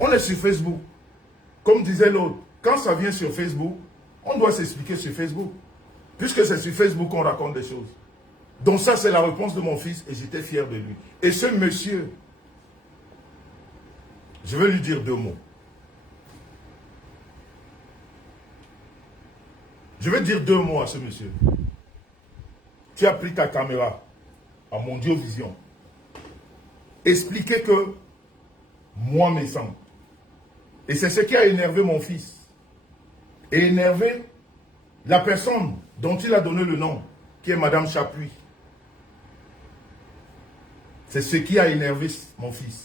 On est sur Facebook. Comme disait l'autre, quand ça vient sur Facebook, on doit s'expliquer sur Facebook. Puisque c'est sur Facebook qu'on raconte des choses. Donc ça, c'est la réponse de mon fils et j'étais fier de lui. Et ce monsieur, je vais lui dire 2 mots. Je vais dire 2 mots à ce monsieur. Tu as pris ta caméra à Mondiovision. Expliquer que moi me sens. Et c'est ce qui a énervé mon fils. Et énervé la personne dont il a donné le nom, qui est Madame Chapuis. C'est ce qui a énervé mon fils.